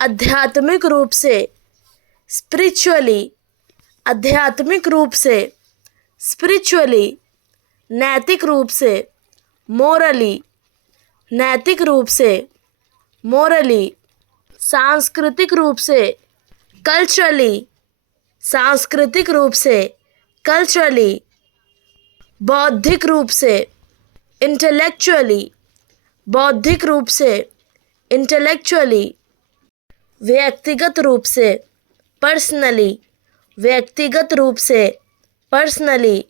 आध्यात्मिक रूप से, स्पिरिचुअली, आध्यात्मिक रूप से, स्पिरिचुअली, नैतिक रूप से, मोरली, नैतिक रूप से, मोरली, सांस्कृतिक रूप से, कल्चरली, सांस्कृतिक रूप से, कल्चरली, बौद्धिक रूप से, इंटेलेक्चुअली, बौद्धिक रूप से, इंटेलेक्चुअली, व्यक्तिगत रूप से, पर्सनली, व्यक्तिगत रूप से, पर्सनली,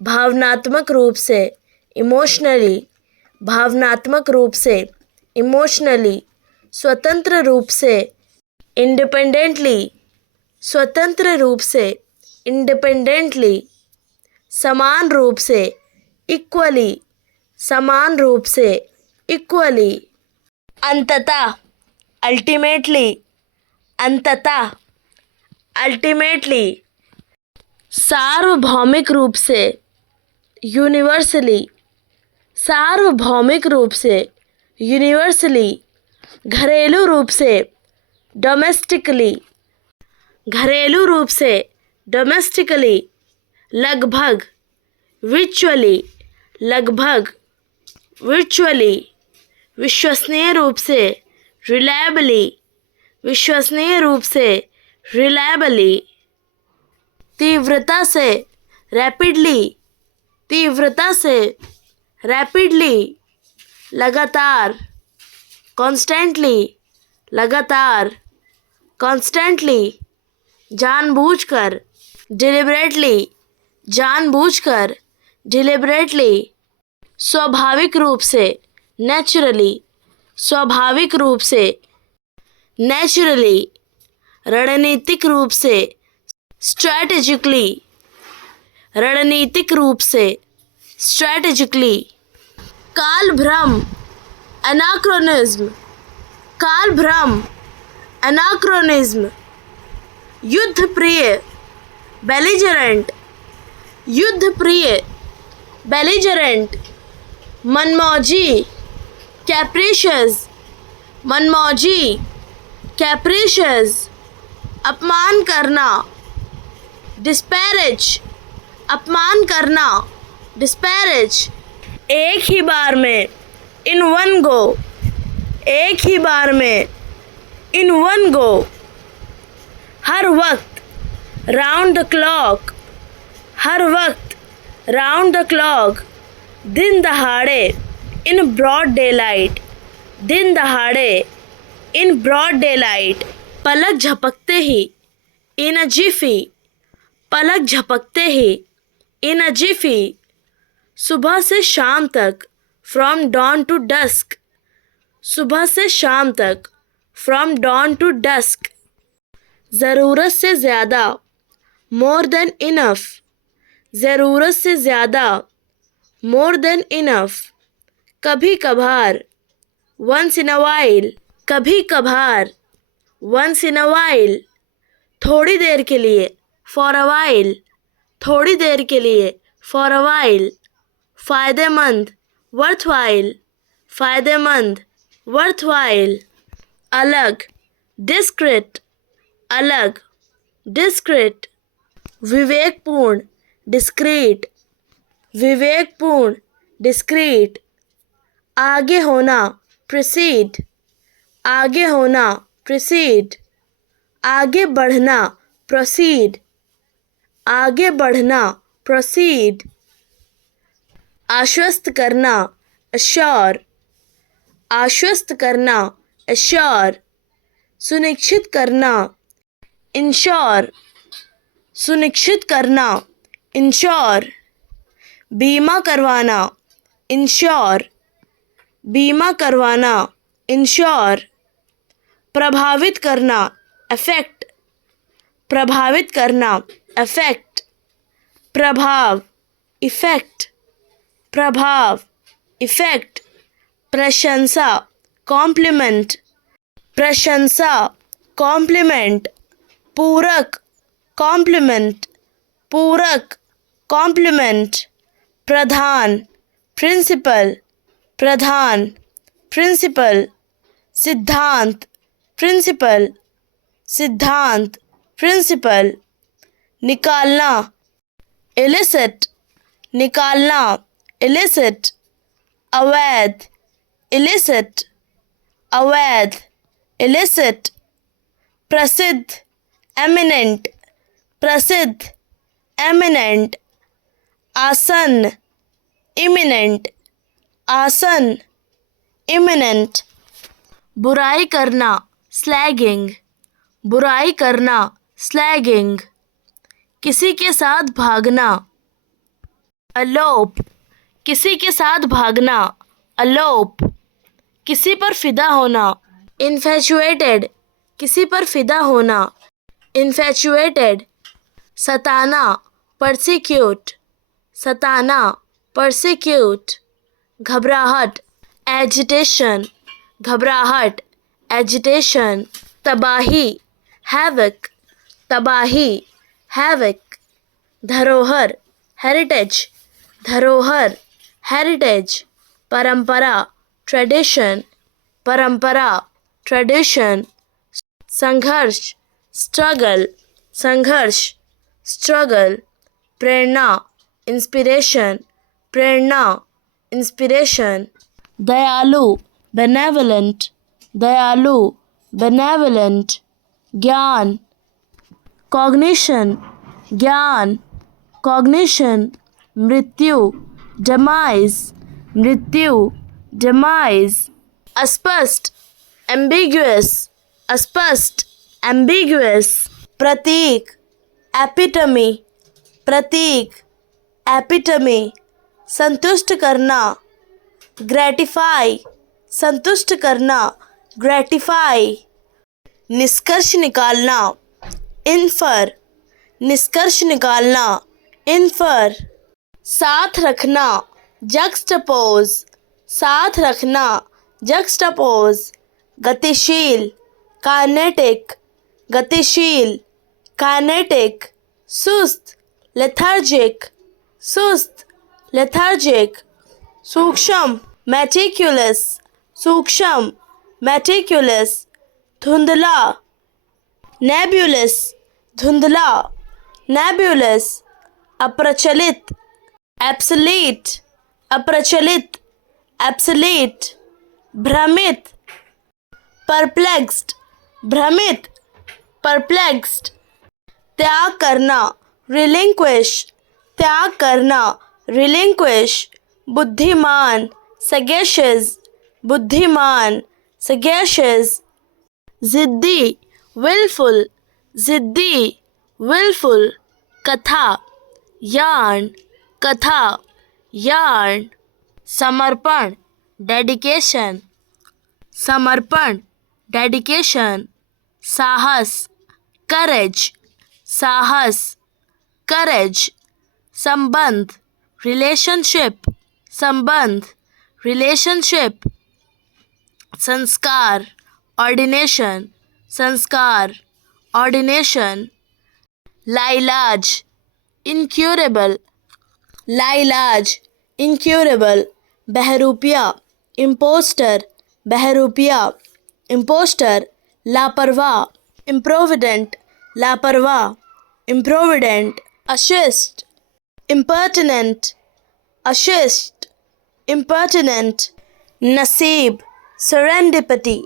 भावनात्मक रूप से, इमोशनली, भावनात्मक रूप से, इमोशनली, स्वतंत्र रूप से, इंडिपेंडेंटली, स्वतंत्र रूप से, इंडिपेंडेंटली, समान रूप से, इक्वली, समान रूप से, इक्वली, अंततः, अल्टीमेटली, अंततः, अल्टीमेटली, सार्वभौमिक रूप से, यूनिवर्सली, सार्वभौमिक रूप से, यूनिवर्सली, घरेलू रूप से, डोमेस्टिकली, घरेलू रूप से, डोमेस्टिकली, लगभग, विर्चुअली, लगभग, विर्चुअली, विश्वसनीय रूप से, रिलायबली, विश्वसनीय रूप से, रिलायबली, तीव्रता से, रैपिडली, तीव्रता से, रैपिडली, लगातार, कॉन्स्टेंटली, लगातार, कॉन्स्टेंटली, जानबूझकर, डिलिबरेटली, जानबूझकर, डिलिबरेटली, स्वाभाविक रूप से, नेचुरली, स्वाभाविक रूप से, नेचुरली, रणनीतिक रूप से, स्ट्रैटेजिकली, रणनीतिक रूप से, strategically, कालभ्रम, anachronism, कालभ्रम, anachronism, युद्धप्रिय, belligerent, युद्धप्रिय, belligerent, मनमौजी, कैप्रिशियस, मनमौजी, कैप्रिशियस, अपमान करना, डिस्पैरेज, अपमान करना, डिस्पैरेज, एक ही बार में, इन वन गो, एक ही बार में, इन वन गो, हर वक्त, राउंड द क्लॉक, हर वक्त, राउंड द क्लॉक, दिन दहाड़े, इन ब्रॉड डे लाइट, दिन दहाड़े, इन ब्रॉड डे लाइट, पलक झपकते ही, इन अ जिफी, पलक झपकते ही, इन अ जिफी, सुबह से शाम तक, फ्रॉम डॉन टू डस्क, सुबह से शाम तक, फ्रॉम डॉन टू डस्क, ज़रूरत से ज़्यादा, मोर देन इनफ, ज़रूरत से ज़्यादा, मोर देन इनफ, कभी कभार, वंस इन अ वाइल, कभी कभार, वंस इन अ वाइल, थोड़ी देर के लिए, फॉर अ वाइल, थोड़ी देर के लिए, फॉर अ वाइल, फ़ायदेमंद, वर्थवाइल, फ़ायदेमंद, वर्थवाइल, अलग, डिस्क्रिट, अलग, डिस्क्रिट, विवेकपूर्ण, डिस्क्रीट, विवेकपूर्ण, डिस्क्रीट, आगे होना, प्रिसीड, आगे होना, प्रिसीड, आगे बढ़ना, प्रोसीड, आगे बढ़ना, प्रोसीड, आश्वस्त करना, अश्योर, आश्वस्त करना, अश्योर, सुनिश्चित करना, इंश्योर, सुनिश्चित करना, इंश्योर, बीमा करवाना, इंश्योर, बीमा करवाना, इंश्योर, प्रभावित करना, अफेक्ट, प्रभावित करना, अफेक्ट, प्रभाव, इफेक्ट, प्रभाव, इफेक्ट, प्रशंसा, कॉम्प्लीमेंट, प्रशंसा, कॉम्प्लीमेंट, पूरक, कॉम्प्लीमेंट, पूरक, कॉम्प्लीमेंट, प्रधान, प्रिंसिपल, प्रधान, प्रिंसिपल, सिद्धांत, प्रिंसिपल, सिद्धांत, प्रिंसिपल। निकालना, इलिसिट, निकालना, इलिसिट। अवैध, इलिसिट, अवैध, इलिसिट। प्रसिद्ध, एमिनेंट, प्रसिद्ध, एमिनेंट। आसन्न, इमिनेंट, आसन्न, इमिनेंट। बुराई करना, स्लैगिंग, बुराई करना, स्लैगिंग। किसी के साथ भागना, अलोप, किसी के साथ भागना, अलोप। किसी पर फिदा होना, इन्फैचुएटेड, किसी पर फिदा होना, इन्फैचुएटेड। सताना, परसिक्यूट, सताना, परसिक्यूट। घबराहट, एजिटेशन, घबराहट, एजिटेशन। तबाही, हैवक, तबाही, हैवक। धरोहर, हेरिटेज, धरोहर, हेरिटेज। परंपरा, ट्रेडिशन, परंपरा, ट्रेडिशन। संघर्ष, स्ट्रगल, संघर्ष, स्ट्रगल। प्रेरणा, इंस्पिरेशन, प्रेरणा, इंस्पिरेशन। दयालु, बेनेवलेंट, दयालु, बेनेवलेंट। ज्ञान, कॉग्निशन, ज्ञान, कॉग्निशन। मृत्यु, डेमाइज, मृत्यु, डेमाइज। अस्पष्ट, एम्बिगुअस, अस्पष्ट, एम्बिगुअस। प्रतीक, एपिटमी, प्रतीक, एपिटमी। संतुष्ट करना, ग्रेटिफाई, संतुष्ट करना, ग्रेटिफाई। निष्कर्ष निकालना, इन्फर, निष्कर्ष निकालना, इन्फर। साथ रखना, जक्सटपोज, साथ रखना, जक्सटपोज। गतिशील, काइनेटिक, गतिशील, काइनेटिक। सुस्त, लेथार्जिक, सुस्त, लेथार्जिक। सूक्ष्म, मेटिकुलस, सूक्ष्म, मेटिकुलस। धुंधला, नेब्यूलस, धुंधला, नेब्यूलस। अप्रचलित, एब्सोलीट, अप्रचलित, एब्सोलीट। भ्रमित, परप्लेक्स्ड, भ्रमित, परप्लेक्स्ड। त्याग करना, रिलिंक्विश, त्याग करना, रिलिंक्विश। बुद्धिमान, सगेशियस, बुद्धिमान, सगेशियस। जिद्दी, विलफुल, जिद्दी, विलफुल। कथा, यार्न, कथा, यार्न। समर्पण, डेडिकेशन, समर्पण, डेडिकेशन। साहस, करेज, साहस, करेज। संबंध, रिलेशनशिप, संबंध, रिलेशनशिप। संस्कार, ऑर्डिनेशन, संस्कार, ऑर्डिनेशन। लाइलाज, इनक्यूरेबल, लाइलाज, इनक्यूरेबल। बहरूपिया, इम्पोस्टर, बहरूपिया, इम्पोस्टर। लापरवाह, इम्प्रोविडेंट, लापरवाह, इम्प्रोविडेंट। अशिष्ट, इम्पर्टिनेंट, अशिष्ट, इम्पर्टिनेंट। नसीब, सेरेंडिपिटी,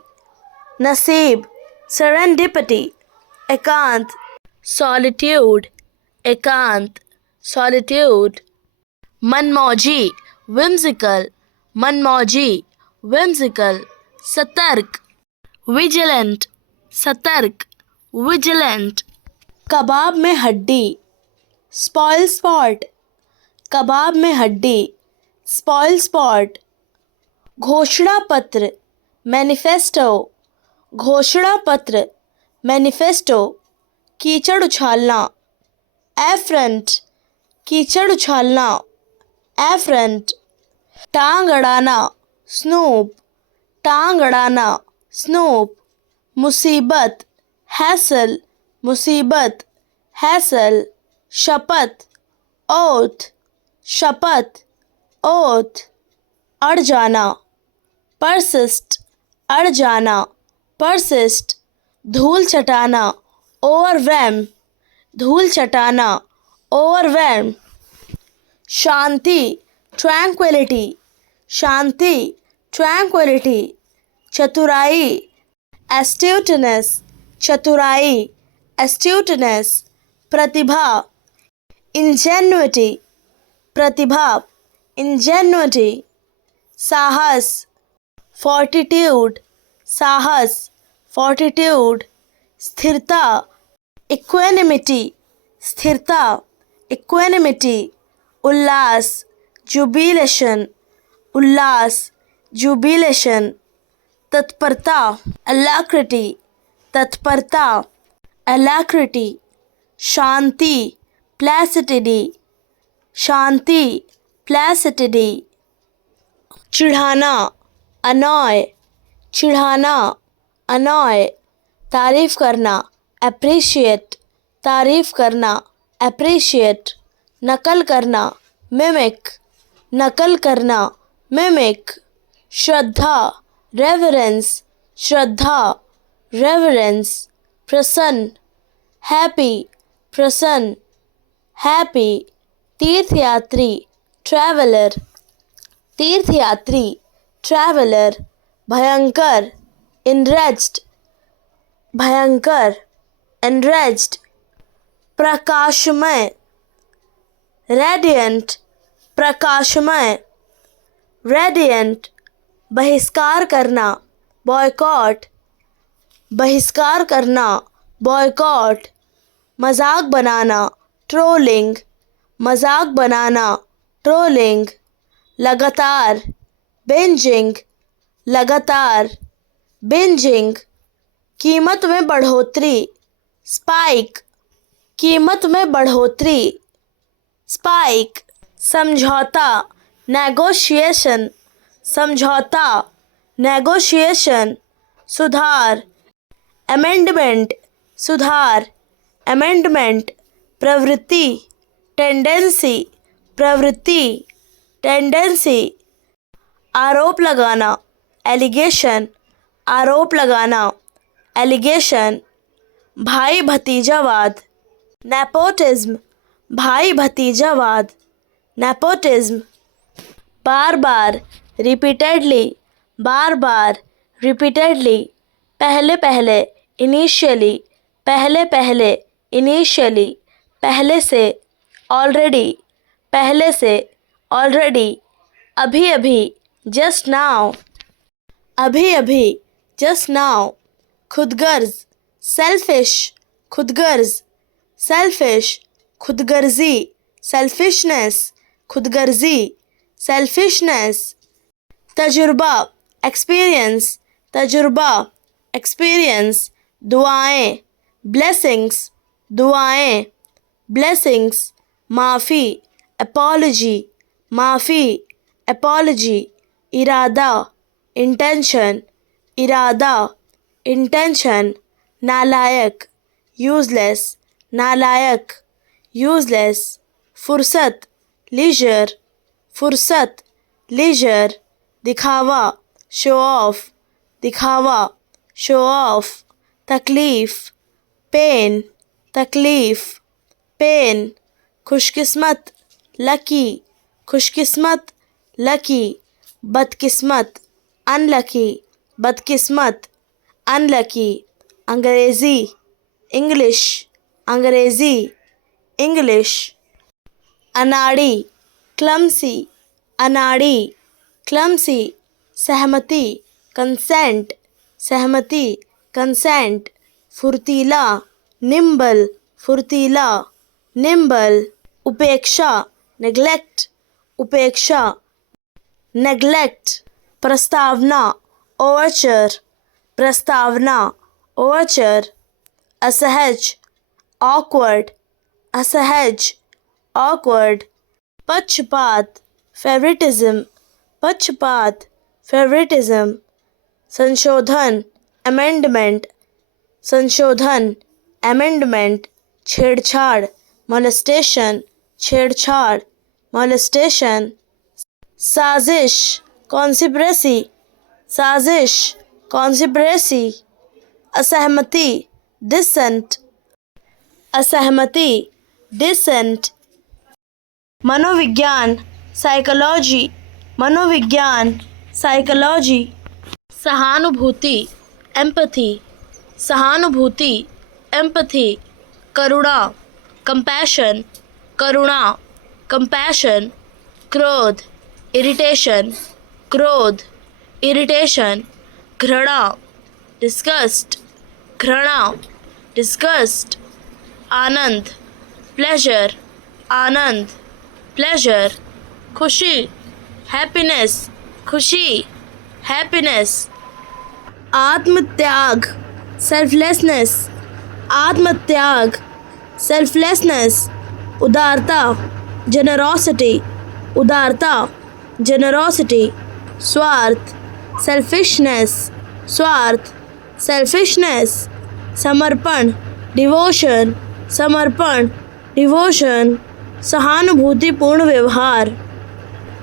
नसीब, सेरेंडिपिटी। एकांत, सॉलिट्यूड, एकांत, सॉलिट्यूड। मनमौजी, whimsical, मनमौजी, whimsical। सतर्क, विजिलेंट, सतर्क, विजिलेंट। कबाब में हड्डी, स्पॉइल स्पॉट, कबाब में हड्डी, स्पॉइल स्पॉट। घोषणा पत्र, मैनिफेस्टो, घोषणा पत्र, मैनिफेस्टो। कीचड़ उछालना, एफ्रंट, कीचड़ उछालना, एफ्रंट। टांग अड़ाना, स्नूप, टांग अड़ाना, स्नूप। मुसीबत, हैसल, मुसीबत, हैसल। शपथ, ओथ, शपथ, ओथ। अड़ जाना, परसिस्ट, अड़ जाना, परसिस्ट। धूल चटाना, overwhelm, धूल चटाना, overwhelm. शांति, tranquility, शांति, tranquility. चतुराई, astuteness, चतुराई, astuteness. प्रतिभा, ingenuity, प्रतिभा, ingenuity. साहस, fortitude, साहस, fortitude. स्थिरता, equanimity, स्थिरता, equanimity. उल्लास, jubilation, उल्लास, jubilation. तत्परता, alacrity, तत्परता, alacrity. शांति, placidity, शांति, placidity. चिढ़ाना, annoy, चिढ़ाना, annoy. तारीफ करना, appreciate, तारीफ करना, appreciate. नकल करना, mimic, नकल करना, mimic. श्रद्धा, reverence, श्रद्धा, reverence. प्रसन्न, happy, प्रसन्न, happy. तीर्थयात्री, traveler, तीर्थयात्री, traveler. भयंकर, enraged, भयंकर, enraged. प्रकाशमय, radiant, प्रकाशमय, radiant. बहिष्कार करना, boycott, बहिष्कार करना, boycott. मजाक बनाना, trolling, मजाक बनाना, trolling. लगातार, binging, लगातार, binging. कीमत में बढ़ोतरी, spike, कीमत में बढ़ोतरी, spike. समझौता, negotiation, समझौता, negotiation. सुधार, amendment, सुधार, amendment. प्रवृत्ति, tendency, प्रवृत्ति, tendency. आरोप लगाना, allegation, आरोप लगाना, allegation. भाई भतीजावाद, nepotism, भाई भतीजावाद, nepotism. बार बार, repeatedly, बार बार, repeatedly. पहले पहले, initially, पहले पहले, initially. पहले से, already, पहले से, already. अभी अभी, just now, अभी अभी, just now. खुदगर्ज, selfish, खुदगर्ज, selfish. खुदगर्जी, selfishness, खुदगर्जी, selfishness. तजुर्बा, experience, तजुर्बा, experience. दुआएं, blessings, दुआएं, blessings. माफ़ी, apology, माफ़ी, apology. इरादा, intention, इरादा, intention. नालायक, useless, नालायक, useless. फुर्सत, leisure, फुर्सत, leisure. दिखावा, show off, दिखावा, show off. तकलीफ़, pain, तकलीफ़, pain. खुशकिस्मत, lucky, खुशकिस्मत, lucky. बदकिस्मत, unlucky, बदकिस्मत, unlucky. अंग्रेज़ी, English, अंग्रेज़ी, English. अनाड़ी, clumsy, अनाड़ी, clumsy. सहमति, consent, सहमति, consent. फुर्तीला, nimble, फुर्तीला, nimble. उपेक्षा, neglect, उपेक्षा, neglect. प्रस्तावना, overture, प्रस्तावना, overture. असहज, awkward, असहज, awkward. पक्षपात, favoritism, पक्षपात, favoritism. संशोधन, amendment, संशोधन, amendment. छेड़छाड़, molestation, छेड़छाड़, molestation. साजिश, conspiracy, साजिश, conspiracy. असहमति डिसेंट, असहमति डिसेंट। मनोविज्ञान साइकोलॉजी, मनोविज्ञान साइकोलॉजी। सहानुभूति एम्पैथी, सहानुभूति एम्पैथी। करुणा कंपैशन, करुणा कंपैशन। क्रोध इरिटेशन, क्रोध इरिटेशन। घृणा डिस्गस्ट, घृणा डिस्गस्ट। आनंद प्लेजर, आनंद प्लेजर। खुशी हैप्पीनेस, खुशी हैप्पीनेस। आत्मत्याग सेल्फलेसनेस, आत्मत्याग सेल्फलेसनेस। उदारता जेनरोसिटी, उदारता जेनरोसिटी। स्वार्थ सेल्फिशनेस, स्वार्थ सेल्फिशनेस। समर्पण डिवोशन, समर्पण डिवोशन। सहानुभूतिपूर्ण व्यवहार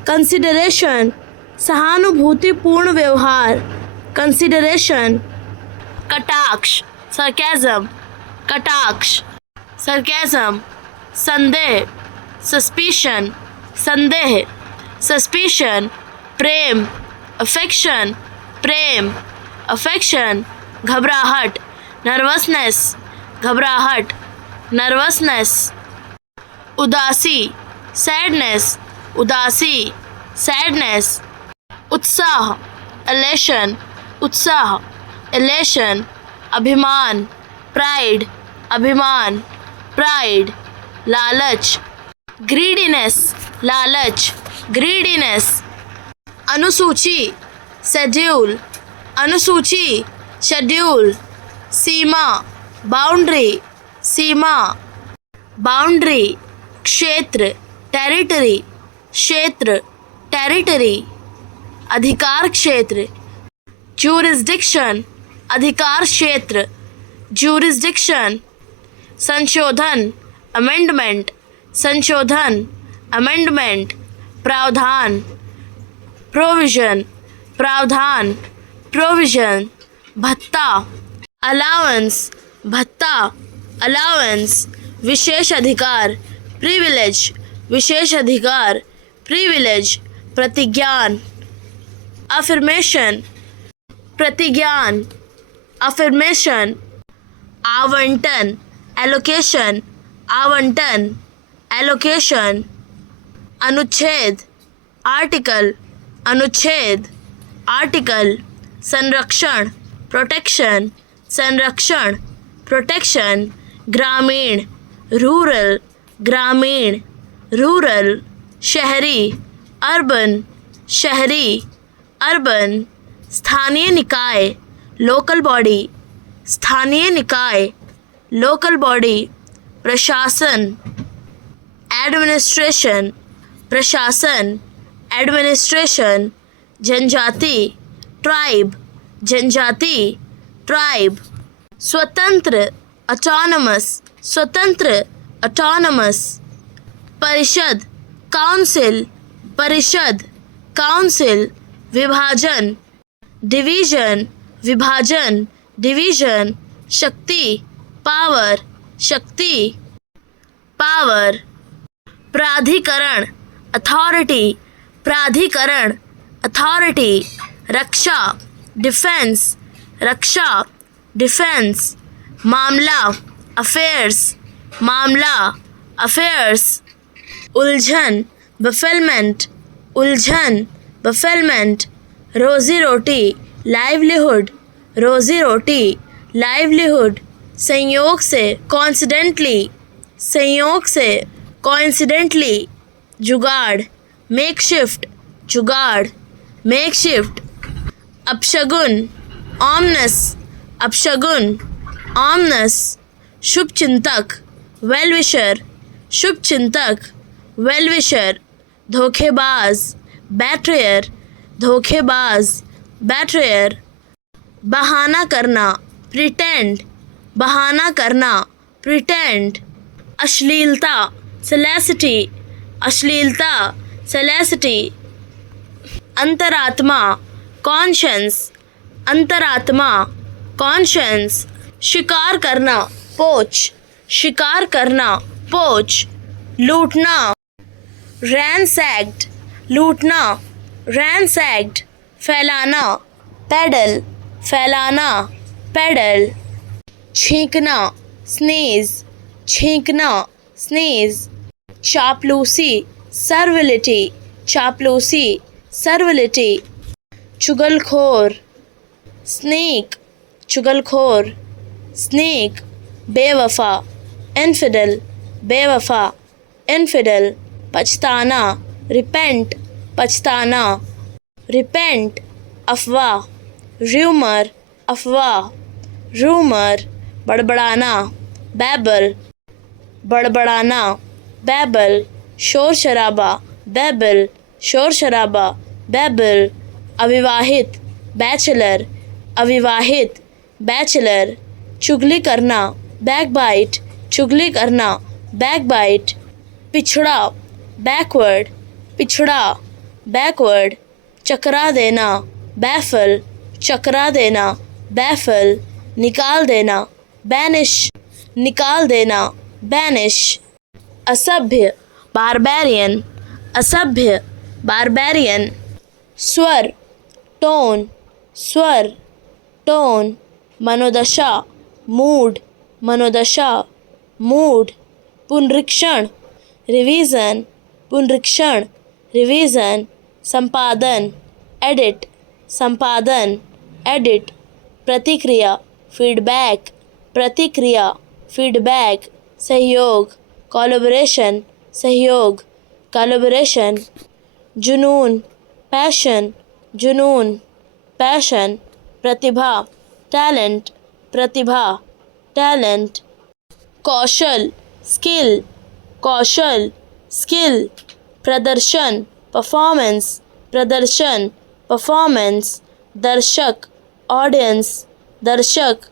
कंसिडरेशन, सहानुभूतिपूर्ण व्यवहार कंसिडरेशन। कटाक्ष सरकैज़म, कटाक्ष सरकैज़म। संदेह सस्पिशन, संदेह सस्पिशन। प्रेम अफेक्शन, प्रेम अफेक्शन। घबराहट नर्वसनेस, घबराहट नर्वसनेस। उदासी सैडनेस, उदासी सैडनेस। उत्साह एलेशन, उत्साह एलेशन। अभिमान प्राइड, अभिमान प्राइड। लालच ग्रीडीनेस, लालच ग्रीडीनेस। अनुसूची शेड्यूल, अनुसूची शेड्यूल। सीमा बाउंड्री, सीमा बाउंड्री। क्षेत्र टेरिटरी, क्षेत्र टेरिटरी। अधिकार क्षेत्र ज्यूरिसडिक्शन, अधिकार क्षेत्र ज्यूरिसडिक्शन। संशोधन अमेंडमेंट, संशोधन अमेंडमेंट। प्रावधान प्रोविजन, प्रावधान प्रोविजन। भत्ता अलाउंस, भत्ता अलाउंस। विशेष अधिकार प्रिविलेज, विशेष अधिकार प्रिविलेज। प्रतिज्ञान अफर्मेशन, प्रतिज्ञान अफर्मेशन। आवंटन एलोकेशन, आवंटन एलोकेशन। अनुच्छेद आर्टिकल, अनुच्छेद आर्टिकल। संरक्षण प्रोटेक्शन, संरक्षण प्रोटेक्शन। ग्रामीण रूरल, ग्रामीण रूरल। शहरी अर्बन, शहरी अर्बन। स्थानीय निकाय लोकल बॉडी, स्थानीय निकाय लोकल बॉडी। प्रशासन एडमिनिस्ट्रेशन, प्रशासन एडमिनिस्ट्रेशन। जनजाति ट्राइब, जनजाति ट्राइब। स्वतंत्र ऑटोनमस, स्वतंत्र ऑटोनमस। परिषद काउंसिल, परिषद काउंसिल। विभाजन डिवीजन, विभाजन डिवीजन। शक्ति पावर, शक्ति पावर। प्राधिकरण अथॉरिटी, प्राधिकरण अथॉरिटी। रक्षा डिफेंस, रक्षा डिफेंस। मामला अफेयर्स, मामला अफेयर्स। उलझन बफेलमेंट, उलझन बफेलमेंट। रोजी रोटी लाइवलीहुड, रोजी रोटी लाइवलीहुड। संयोग से कॉन्सिडेंटली, संयोग से कॉइंसिडेंटली। जुगाड़ मेकशिफ्ट, जुगाड़ मेकशिफ्ट। अपशगुन ऑमनस, अपशगुन ऑमनस। शुभ चिंतक वेल विशर, शुभ चिंतक वेल विशर। धोखेबाज बैट्रेयर, धोखेबाज बैट्रेयर। बहाना करना प्रिटेंड, बहाना करना प्रिटेंड। अश्लीलता सैलेसिटी, अश्लीलता सैलेसिटी। अंतरात्मा कॉन्शियंस, अंतरात्मा कॉन्शियस, शिकार करना, पोच, शिकार करना, पोच, लूटना, रैंसैक्ड, लूटना, रैंसैक्ड, फैलाना, पेडल, फैलाना, पेडल, छींकना, स्नीज, छींकना, स्नीज, चापलूसी, सर्विलिटी, चापलूसी, सर्विलिटी, चुगलखोर, स्नेक, चुगलखोर, स्नेक, बेवफा, इनफिडल, बेवफा, इनफिडल, पछताना, रिपेंट, पछताना, रिपेंट, अफवाह, र्यूमर, अफवाह, रूमर, बड़बड़ाना, बैबल, बड़बड़ाना, बैबल, शोर शराबा, बैबल, शोर शराबा, बैबल, अविवाहित, बैचलर, अविवाहित, बैचलर, चुगली करना, बैकबाइट, चुगली करना, बैकबाइट, पिछड़ा, बैकवर्ड, पिछड़ा, बैकवर्ड, चकरा देना, बैफल, चकरा देना, बैफल, निकाल देना, बैनिश, निकाल देना, बैनिश, असभ्य, बारबेरियन, असभ्य, बारबेरियन, स्वर, टोन, स्वर, टोन, मनोदशा, मूड, मनोदशा, मूड, पुनरीक्षण, रिवीजन, पुनरीक्षण, रिवीजन, संपादन, एडिट, संपादन, एडिट, प्रतिक्रिया, फीडबैक, प्रतिक्रिया, फीडबैक, सहयोग, कोलैबोरेशन, सहयोग, कोलैबोरेशन, जुनून, पैशन, जुनून, पैशन, प्रतिभा, टैलेंट, प्रतिभा, टैलेंट, कौशल, स्किल, कौशल, स्किल, प्रदर्शन, परफॉर्मेंस, प्रदर्शन, परफॉर्मेंस, दर्शक, ऑडियंस, दर्शक,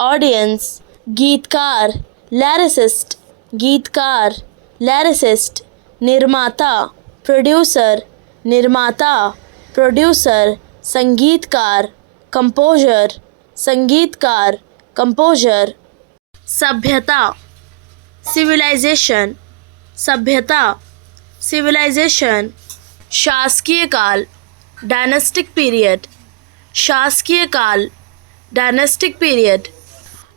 ऑडियंस, गीतकार, लिरिसिस्ट, गीतकार, लिरिसिस्ट, निर्माता, प्रोड्यूसर, निर्माता, प्रोड्यूसर, संगीतकार, कंपोजर, संगीतकार, कंपोजर, सभ्यता, सिविलाइजेशन, सभ्यता, सिविलाइजेशन, शासकीय काल, डायनेस्टिक पीरियड, शासकीय काल, डायनेस्टिक पीरियड,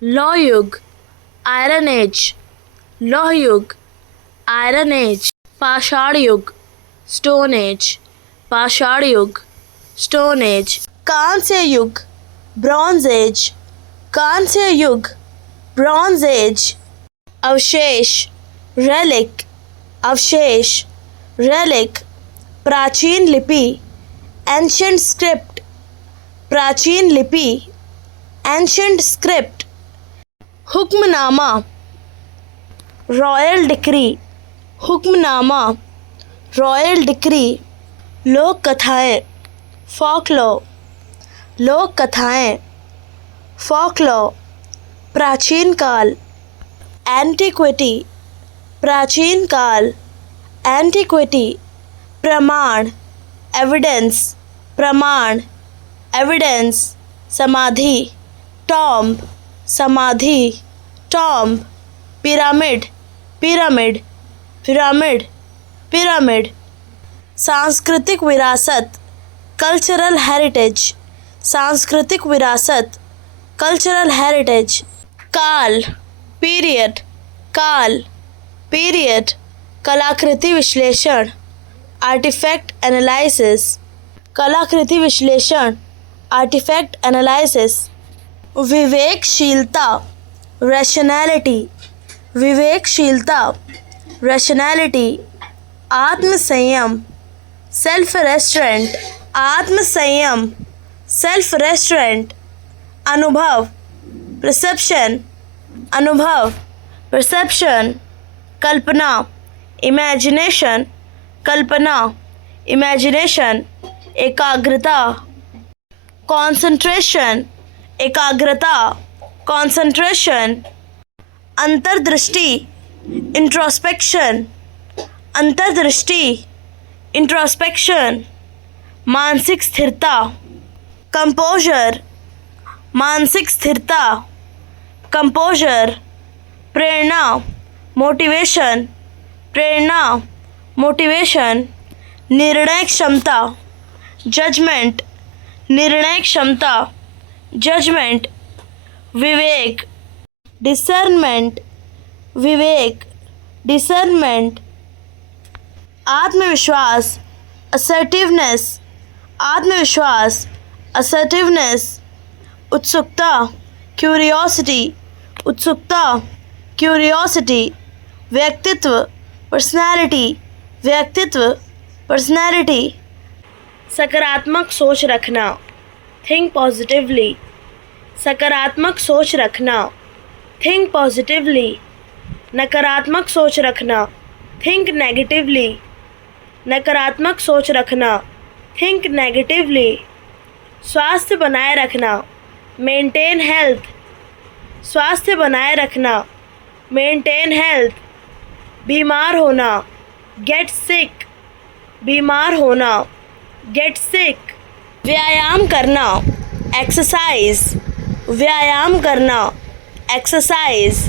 लौह युग, आयरन एज, लौह युग, आयरन एज, पाषाण युग, स्टोन एज, पाषाण युग, स्टोन एज, कांस्य युग, ब्रॉन्ज एज, कांस्य युग, ब्रॉन्ज एज, अवशेष, रेलिक, अवशेष, रेलिक, प्राचीन लिपि, एंशिएंट स्क्रिप्ट, प्राचीन लिपि, एंशिएंट स्क्रिप्ट, हुक्मनामा, रॉयल डिक्री, हुक्मनामा, रॉयल डिक्री, लोक कथाएँ, फोकलॉ, लोक कथाएँ, फोकलॉ, प्राचीन काल, एंटिक्विटी, प्राचीन काल, एंटिक्विटी, प्रमाण, एविडेंस, प्रमाण, एविडेंस, समाधि, टॉम्ब, समाधि, tomb, pyramid, pyramid, pyramid, pyramid, सांस्कृतिक विरासत, कल्चरल हेरिटेज, सांस्कृतिक विरासत, कल्चरल हेरिटेज, काल, पीरियड, काल, पीरियड, कलाकृति विश्लेषण, आर्टिफैक्ट एनालिसिस, कलाकृति विश्लेषण, आर्टिफैक्ट एनालिसिस, विवेकशीलता, रैशनैलिटी, विवेकशीलता, रैशनैलिटी, आत्मसंयम, सेल्फ रेस्ट्रेंट, आत्मसंयम, सेल्फ रेस्ट्रेंट, अनुभव, परसेप्शन, अनुभव, परसेप्शन, कल्पना, इमेजिनेशन, कल्पना, इमेजिनेशन, एकाग्रता, कॉन्सेंट्रेशन, एकाग्रता, कॉन्सेंट्रेशन, अंतर्दृष्टि, इंट्रोस्पेक्शन, अंतर्दृष्टि, इंट्रोस्पेक्शन, मानसिक स्थिरता, कंपोजर, मानसिक स्थिरता, कंपोजर, प्रेरणा, मोटिवेशन, प्रेरणा, मोटिवेशन, निर्णय क्षमता, जजमेंट, निर्णय क्षमता, जजमेंट, विवेक, डिसर्नमेंट, विवेक, डिसर्नमेंट, आत्मविश्वास, असर्टिवनेस, आत्मविश्वास, असर्टिवनेस, उत्सुकता, क्यूरियोसिटी, उत्सुकता, क्यूरियोसिटी, व्यक्तित्व, पर्सनैलिटी, व्यक्तित्व, पर्सनैलिटी, सकारात्मक सोच रखना, थिंक पॉजिटिवली, सकारात्मक सोच रखना, थिंक पॉजिटिवली, नकारात्मक सोच रखना, थिंक नेगेटिवली, नकारात्मक सोच रखना, थिंक नेगेटिवली, स्वास्थ्य बनाए रखना, मेंटेन हेल्थ, स्वास्थ्य बनाए रखना, मेंटेन हेल्थ, बीमार होना, गेट सिक, बीमार होना, गेट सिक, व्यायाम करना, एक्सरसाइज, व्यायाम करना, एक्सरसाइज,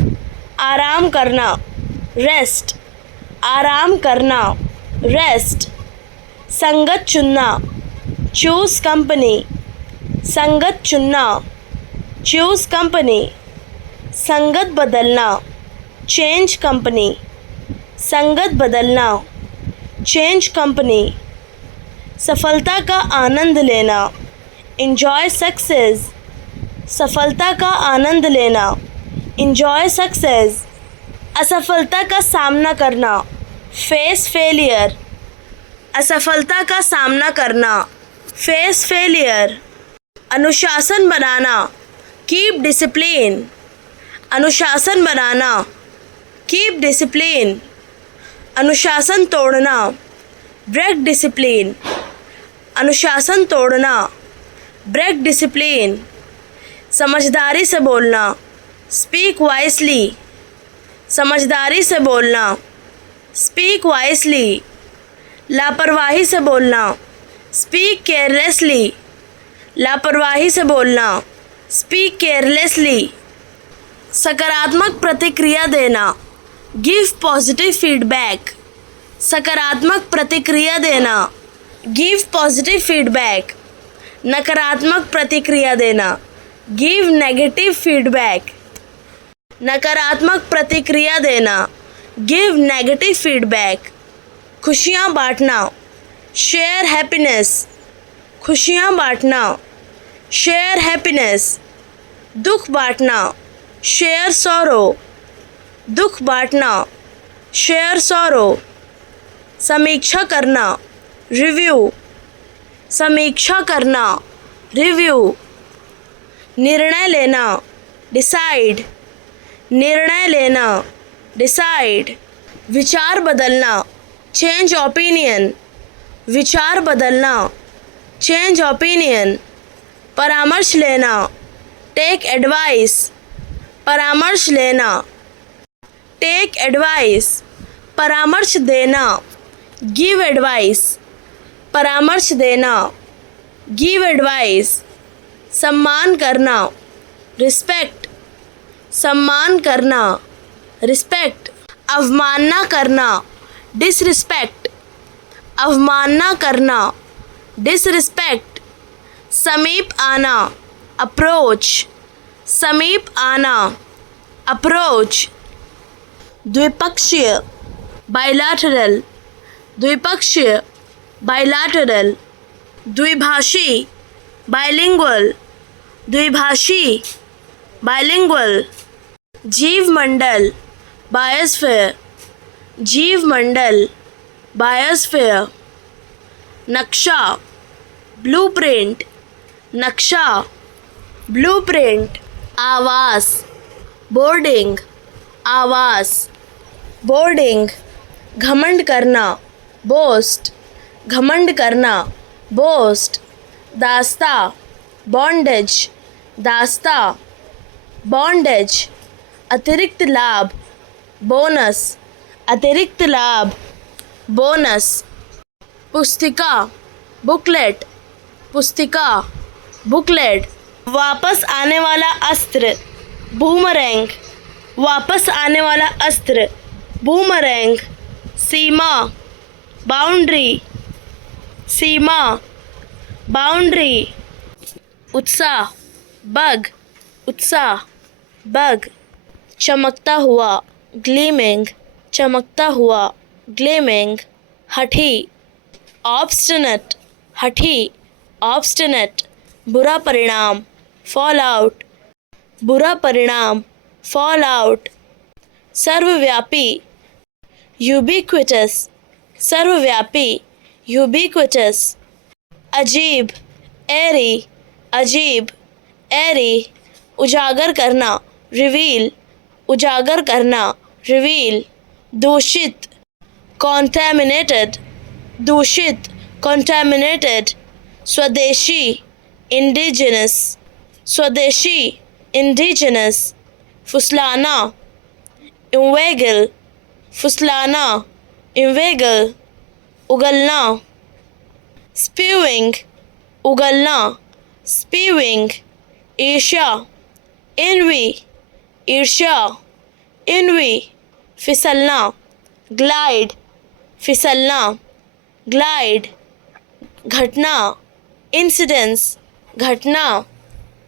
आराम करना, रेस्ट, आराम करना, रेस्ट, संगत चुनना, चूज कंपनी, संगत चुनना, चूज कंपनी, संगत बदलना, चेंज कंपनी, संगत बदलना, चेंज कंपनी, सफलता का आनंद लेना, एंजॉय सक्सेस, सफलता का आनंद लेना, एंजॉय सक्सेस, असफलता का सामना करना, फेस फेलियर, असफलता का सामना करना, फेस फेलियर, अनुशासन बनाना, कीप डिसिप्लिन, अनुशासन बनाना, कीप डिसिप्लिन, अनुशासन तोड़ना, ब्रेक डिसिप्लिन, अनुशासन तोड़ना, ब्रेक डिसिप्लिन, समझदारी से बोलना, स्पीक वाइसली, समझदारी से बोलना, स्पीक वाइसली, लापरवाही से बोलना, स्पीक केयरलेसली, लापरवाही से बोलना, स्पीक केयरलेसली, सकारात्मक प्रतिक्रिया देना, गिव पॉजिटिव फीडबैक, सकारात्मक प्रतिक्रिया देना, गिव पॉजिटिव फीडबैक, नकारात्मक प्रतिक्रिया देना, गिव नेगेटिव फीडबैक, नकारात्मक प्रतिक्रिया देना, गिव नेगेटिव फीडबैक, खुशियाँ बांटना, शेयर हैप्पीनेस, खुशियाँ बांटना, शेयर हैप्पीनेस, दुख बांटना, शेयर सॉरो, दुख बांटना, शेयर सॉरो, समीक्षा करना, रिव्यू, समीक्षा करना, रिव्यू, निर्णय लेना, डिसाइड, निर्णय लेना, डिसाइड, विचार बदलना, चेंज ओपिनियन, विचार बदलना, चेंज ओपिनियन, परामर्श लेना, टेक एडवाइस, परामर्श लेना, टेक एडवाइस, परामर्श देना, गिव एडवाइस, परामर्श देना, गिव एडवाइस, सम्मान करना, रिस्पेक्ट, सम्मान करना, रिस्पेक्ट, अवमानना करना, डिसरिस्पेक्ट, अवमानना करना, डिसरिस्पेक्ट, समीप आना, अप्रोच, समीप आना, अप्रोच, द्विपक्षीय, बाइलैटरल, द्विपक्षीय, बाइलैटरल, द्विभाषी, बाइलिंगुअल, द्विभाषी, बाइलिंगुअल, जीव मंडल, बायोस्फीयर, जीव मंडल, बायोस्फीयर, नक्शा, ब्लूप्रिंट, नक्शा, ब्लूप्रिंट, आवास, बोर्डिंग, आवास, बोर्डिंग, घमंड करना, बोस्ट, घमंड करना, बोस्ट, दास्ता, बॉन्डेज, दास्ता, बॉन्डेज, अतिरिक्त लाभ, बोनस, अतिरिक्त लाभ, बोनस, पुस्तिका, बुकलेट, पुस्तिका, बुकलेट, वापस आने वाला अस्त्र, बूमरैंग, वापस आने वाला अस्त्र, बूमरैंग। सीमा, बाउंड्री, सीमा, बाउंड्री। उत्साह, बग, उत्साह, बग। चमकता हुआ, ग्लीमिंग, चमकता हुआ, ग्लीमिंग। हठी, ऑब्स्टिनेट, हठी, ऑब्स्टिनेट। बुरा परिणाम, फॉल आउट, बुरा परिणाम, फॉल आउट। सर्वव्यापी, यूबिक्विटस, सर्वव्यापी, यूबिक्विटस। अजीब, एरी, अजीब, एरी। उजागर करना, रिवील, उजागर करना, रिवील। दूषित, कॉन्टैमिनेटेड, दूषित, कॉन्टैमिनेटेड। स्वदेशी, इंडिजिनस, स्वदेशी, इंडिजिनस। फुसलाना, इन्वेगल, फुसलाना, इन्वेगल। उगलना, स्प्यूइंग, उगलना, स्प्यूइंग। ईर्ष्या, इनवी, ईर्ष्या, इनवी। फिसलना, ग्लाइड, फिसलना, ग्लाइड। घटना, इंसिडेंस, घटना,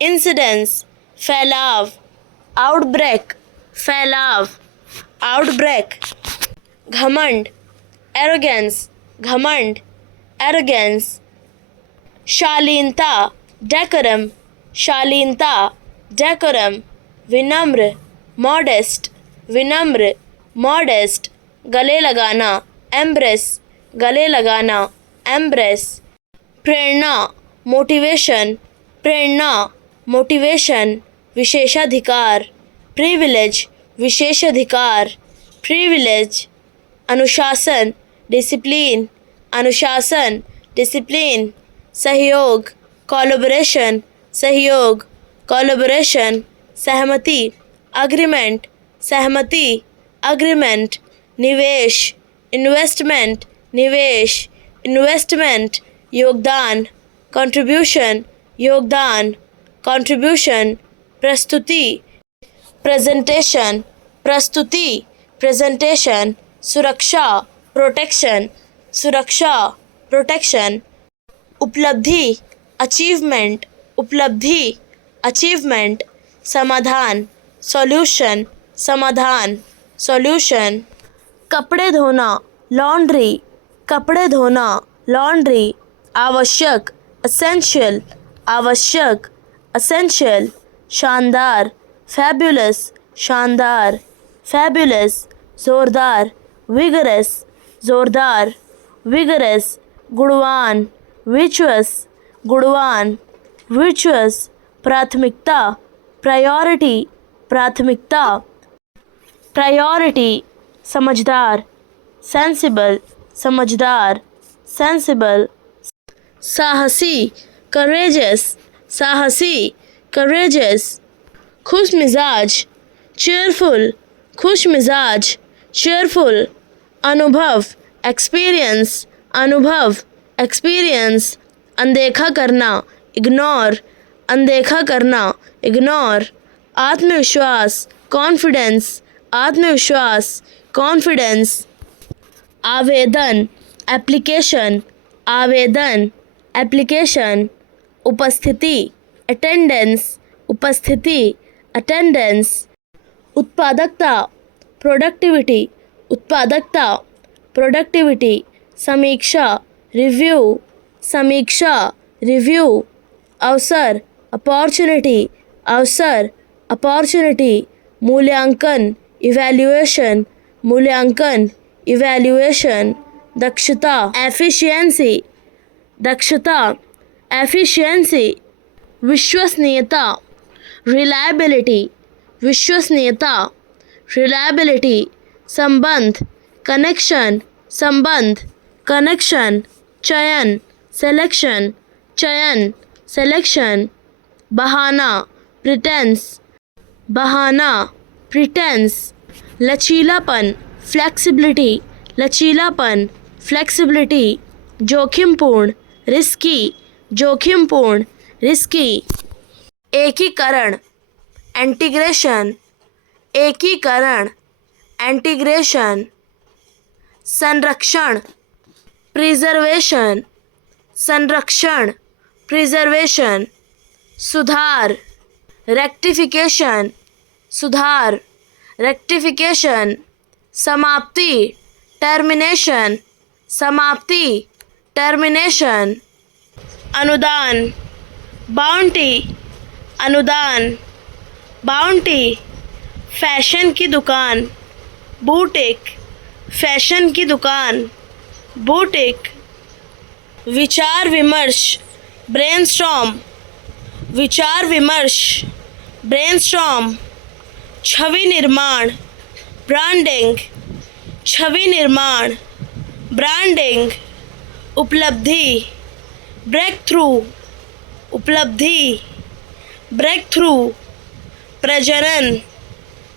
इंसिडेंस। फैलाव, आउटब्रेक, फैलाव, आउटब्रेक। घमंड, एरोगेंस, घमंड, एरोगेंस। शालीनता, डेकोरम, शालीनता, डेकोरम। विनम्र, मॉडेस्ट, विनम्र, मॉडेस्ट। गले लगाना, एम्ब्रेस, गले लगाना, एम्ब्रेस। प्रेरणा, मोटिवेशन, प्रेरणा, मोटिवेशन। विशेषाधिकार, प्रिविलेज, विशेषाधिकार, प्रिविलेज। अनुशासन, डिसिप्लिन, अनुशासन, डिसिप्लिन। सहयोग, कोलैबोरेशन, सहयोग, कोलैबोरेशन। सहमति, अग्रीमेंट, सहमति, अग्रीमेंट। निवेश, इन्वेस्टमेंट, निवेश, इन्वेस्टमेंट। योगदान, कंट्रीब्यूशन, योगदान, कंट्रीब्यूशन। प्रस्तुति, प्रेजेंटेशन, प्रस्तुति, प्रेजेंटेशन। सुरक्षा, प्रोटेक्शन, सुरक्षा, प्रोटेक्शन। उपलब्धि, अचीवमेंट, उपलब्धि, अचीवमेंट। समाधान, सॉल्यूशन, समाधान, सॉल्यूशन। कपड़े धोना, लॉन्ड्री, कपड़े धोना, लॉन्ड्री। आवश्यक, एसेंशियल, आवश्यक, एसेंशियल। शानदार, फैबुलस, शानदार, फैबुलस। जोरदार, विगरस, जोरदार, विगरस। गुणवान, विचुअस, गुणवान, विचुअस। प्राथमिकता, प्रायोरिटी, प्राथमिकता, प्रायोरिटी। समझदार, सेंसिबल, समझदार, सेंसिबल। साहसी, करेजियस, साहसी, करेजियस। खुश मिजाज, चेयरफुल, खुश मिजाज, चेयरफुल। अनुभव, एक्सपीरियंस, अनुभव, एक्सपीरियंस। अनदेखा करना, इग्नोर, अनदेखा करना, इग्नोर। आत्मविश्वास, कॉन्फिडेंस, आत्मविश्वास, कॉन्फिडेंस। आवेदन, एप्लीकेशन, आवेदन, एप्लीकेशन। उपस्थिति, अटेंडेंस, उपस्थिति, अटेंडेंस। उत्पादकता, प्रोडक्टिविटी, उत्पादकता, प्रोडक्टिविटी। समीक्षा, रिव्यू, समीक्षा, रिव्यू। अवसर, अपॉर्चुनिटी, अवसर, अपॉर्चुनिटी। मूल्यांकन, इवैल्यूएशन, मूल्यांकन, इवैल्यूएशन। दक्षता, एफिशिएंसी, दक्षता, एफिशिएंसी। विश्वसनीयता, रिलायबिलिटी, विश्वसनीयता, रिलायबिलिटी। संबंध, कनेक्शन, संबंध, कनेक्शन। चयन, सिलेक्शन, चयन, सिलेक्शन। बहाना, प्रिटेंस, बहाना, प्रिटेंस। लचीलापन, फ्लेक्सिबिलिटी, लचीलापन, फ्लेक्सिबिलिटी। जोखिमपूर्ण, रिस्की, जोखिमपूर्ण, रिस्की। एकीकरण, इंटीग्रेशन, एकीकरण, इंटीग्रेशन। संरक्षण, प्रिजर्वेशन, संरक्षण, प्रिजर्वेशन। सुधार, रेक्टिफिकेशन, सुधार, रेक्टिफिकेशन। समाप्ति, टर्मिनेशन, समाप्ति, टर्मिनेशन। अनुदान, बाउंटी, अनुदान, बाउंटी। फैशन की दुकान, बूटिक, फैशन की दुकान, बूटिक। विचार विमर्श, ब्रेनस्टॉर्म, विचार विमर्श, ब्रेनस्टॉर्म। छवि निर्माण, ब्रांडिंग, छवि निर्माण, ब्रांडिंग। उपलब्धि, ब्रेक थ्रू, उपलब्धि, ब्रेक थ्रू। प्रजनन,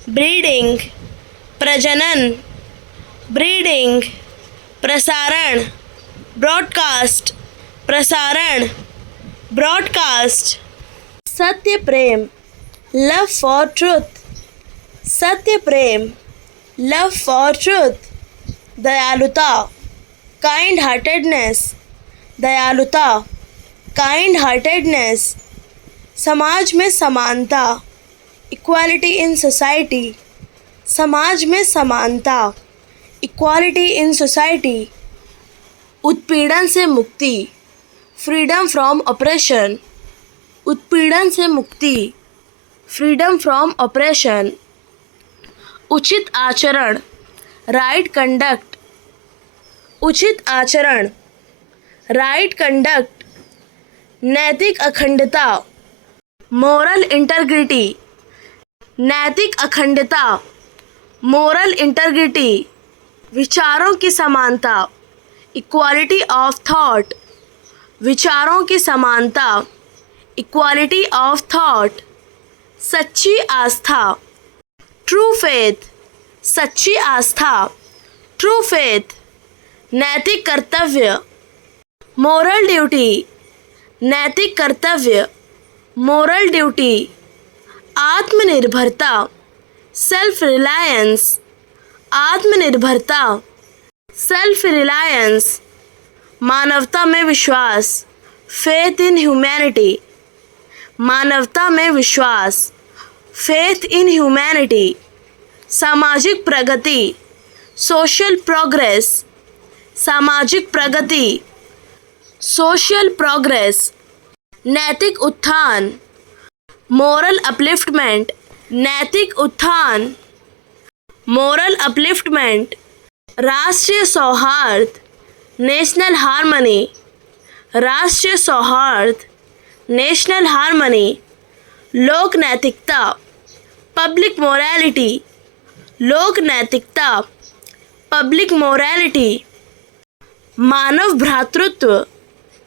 ब्रीडिंग, प्रजनन, ब्रीडिंग। प्रसारण, ब्रॉडकास्ट, प्रसारण, ब्रॉडकास्ट। सत्य प्रेम, लव फॉर ट्रुथ, सत्य प्रेम, लव फॉर ट्रुथ। दयालुता, काइंड हार्टेडनेस, दयालुता, काइंड हार्टेडनेस। समाज में समानता, इक्वालिटी इन सोसाइटी, समाज में समानता, इक्वालिटी इन सोसाइटी। उत्पीड़न से मुक्ति, फ्रीडम फ्रॉम ऑपरेशन, उत्पीड़न से मुक्ति, फ्रीडम फ्रॉम ऑपरेशन। उचित आचरण, राइट कंडक्ट, उचित आचरण, राइट कंडक्ट। नैतिक अखंडता, मोरल इंटीग्रिटी, नैतिक अखंडता, मोरल इंटीग्रिटी। विचारों की समानता, इक्वालिटी ऑफ थॉट, विचारों की समानता, इक्वालिटी ऑफ थॉट। सच्ची आस्था, ट्रू फेथ, सच्ची आस्था, ट्रू फेथ। नैतिक कर्तव्य, मोरल ड्यूटी, नैतिक कर्तव्य, मोरल ड्यूटी। आत्मनिर्भरता, सेल्फ रिलायंस, आत्मनिर्भरता, सेल्फ रिलायंस। मानवता में विश्वास, फेथ इन ह्यूमैनिटी, मानवता में विश्वास, फेथ इन ह्यूमैनिटी। सामाजिक प्रगति, सोशल प्रोग्रेस, सामाजिक प्रगति, सोशल प्रोग्रेस। नैतिक उत्थान, मोरल अपलिफ्टमेंट, नैतिक उत्थान, मोरल अपलिफ्टमेंट। राष्ट्रीय सौहार्द, नेशनल हार्मनी, राष्ट्रीय सौहार्द, नेशनल हार्मनी। लोक नैतिकता, पब्लिक मोरालिटी, लोक नैतिकता, पब्लिक मोरालिटी। मानव भ्रातृत्व,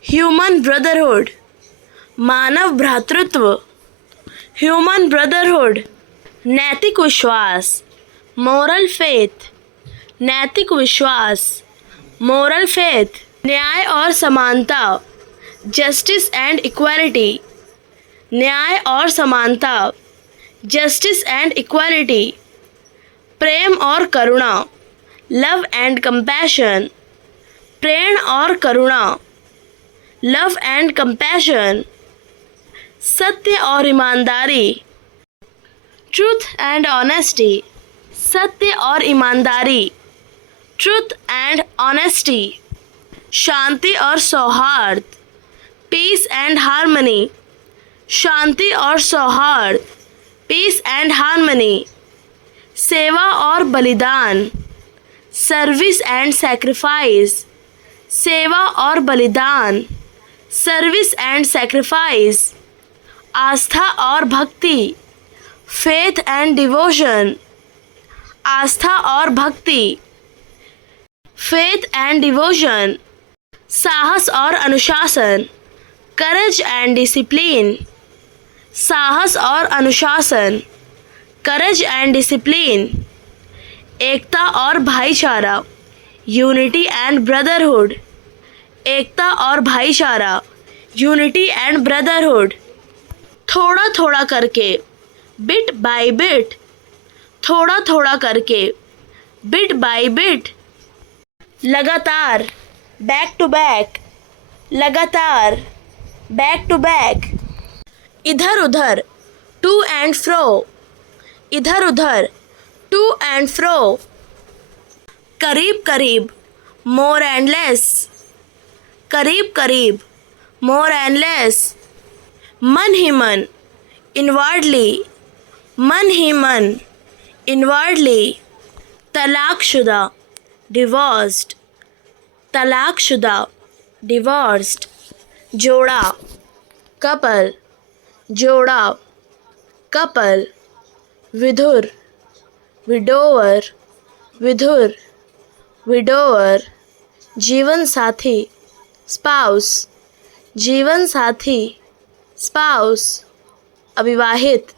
ह्यूमन ब्रदरहुड, मानव भ्रातृत्व, ह्यूमन ब्रदरहुड। नैतिक विश्वास, मोरल फेथ, नैतिक विश्वास, मोरल फेथ। न्याय और समानता, जस्टिस एंड इक्वालिटी, न्याय और समानता, जस्टिस एंड इक्वालिटी। प्रेम और करुणा, लव एंड कंपैशन, प्रेम और करुणा, लव एंड कंपैशन। सत्य और ईमानदारी, ट्रूथ एंड ऑनेस्टी, सत्य और ईमानदारी, ट्रूथ एंड ऑनेस्टी। शांति और सौहार्द, पीस एंड हार्मनी, शांति और सौहार्द, पीस एंड हार्मनी। सेवा और बलिदान, सर्विस एंड सैक्रिफाइस, सेवा और बलिदान, सर्विस एंड सैक्रिफाइस। आस्था और भक्ति, फेथ एंड डिवोशन, आस्था और भक्ति, फेथ एंड डिवोशन। साहस और अनुशासन, करेज एंड डिसिप्लिन, साहस और अनुशासन, करेज एंड डिसिप्लिन। एकता और भाईचारा, यूनिटी एंड ब्रदरहुड, एकता और भाईचारा, यूनिटी एंड ब्रदरहुड। थोड़ा थोड़ा करके, बिट बाय बिट, थोड़ा थोड़ा करके, बिट बाय बिट, लगातार, बैक टू बैक, लगातार, बैक टू बैक, इधर उधर, टू एंड फ्रो, इधर उधर, टू एंड फ्रो, करीब करीब, मोर एंड लेस, करीब करीब, मोर एंड लेस, मन ही मन, इनवर्डली, मन ही मन, इनवर्डली, तलाकशुदा, डिवोर्स्ड, तलाकशुदा, डिवोर्स्ड, जोड़ा, कपल, जोड़ा, कपल, विधुर, विडोवर, विधुर, विडोवर, जीवन साथी, स्पाउस, जीवन साथी, स्पाउस, अविवाहित,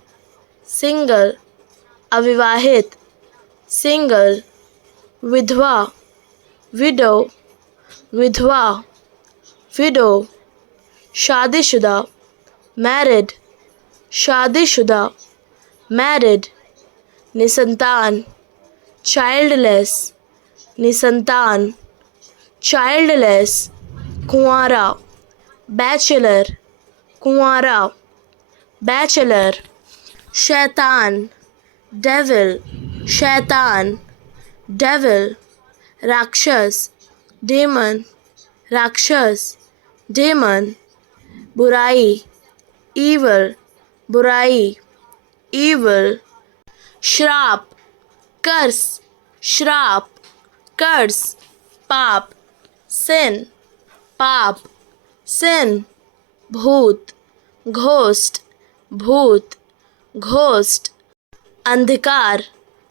सिंगल, अविवाहित, सिंगल, विधवा, विडो, विधवा, विडो, शादीशुदा, मैरिड, शादीशुदा, मैरिड, निसंतान, चाइल्डलेस, निसंतान, चाइल्डलेस, कुंवारा, बैचलर, कुंवारा, बैचलर, शैतान, डेविल, शैतान, डेविल, राक्षस, डेमन, राक्षस, डेमन, बुराई, ईवल, बुराई, ईवल, श्राप, कर्स, श्राप, कर्स, पाप, सिन, पाप, सिन, भूत, घोस्ट, भूत, घोस्ट, अंधकार,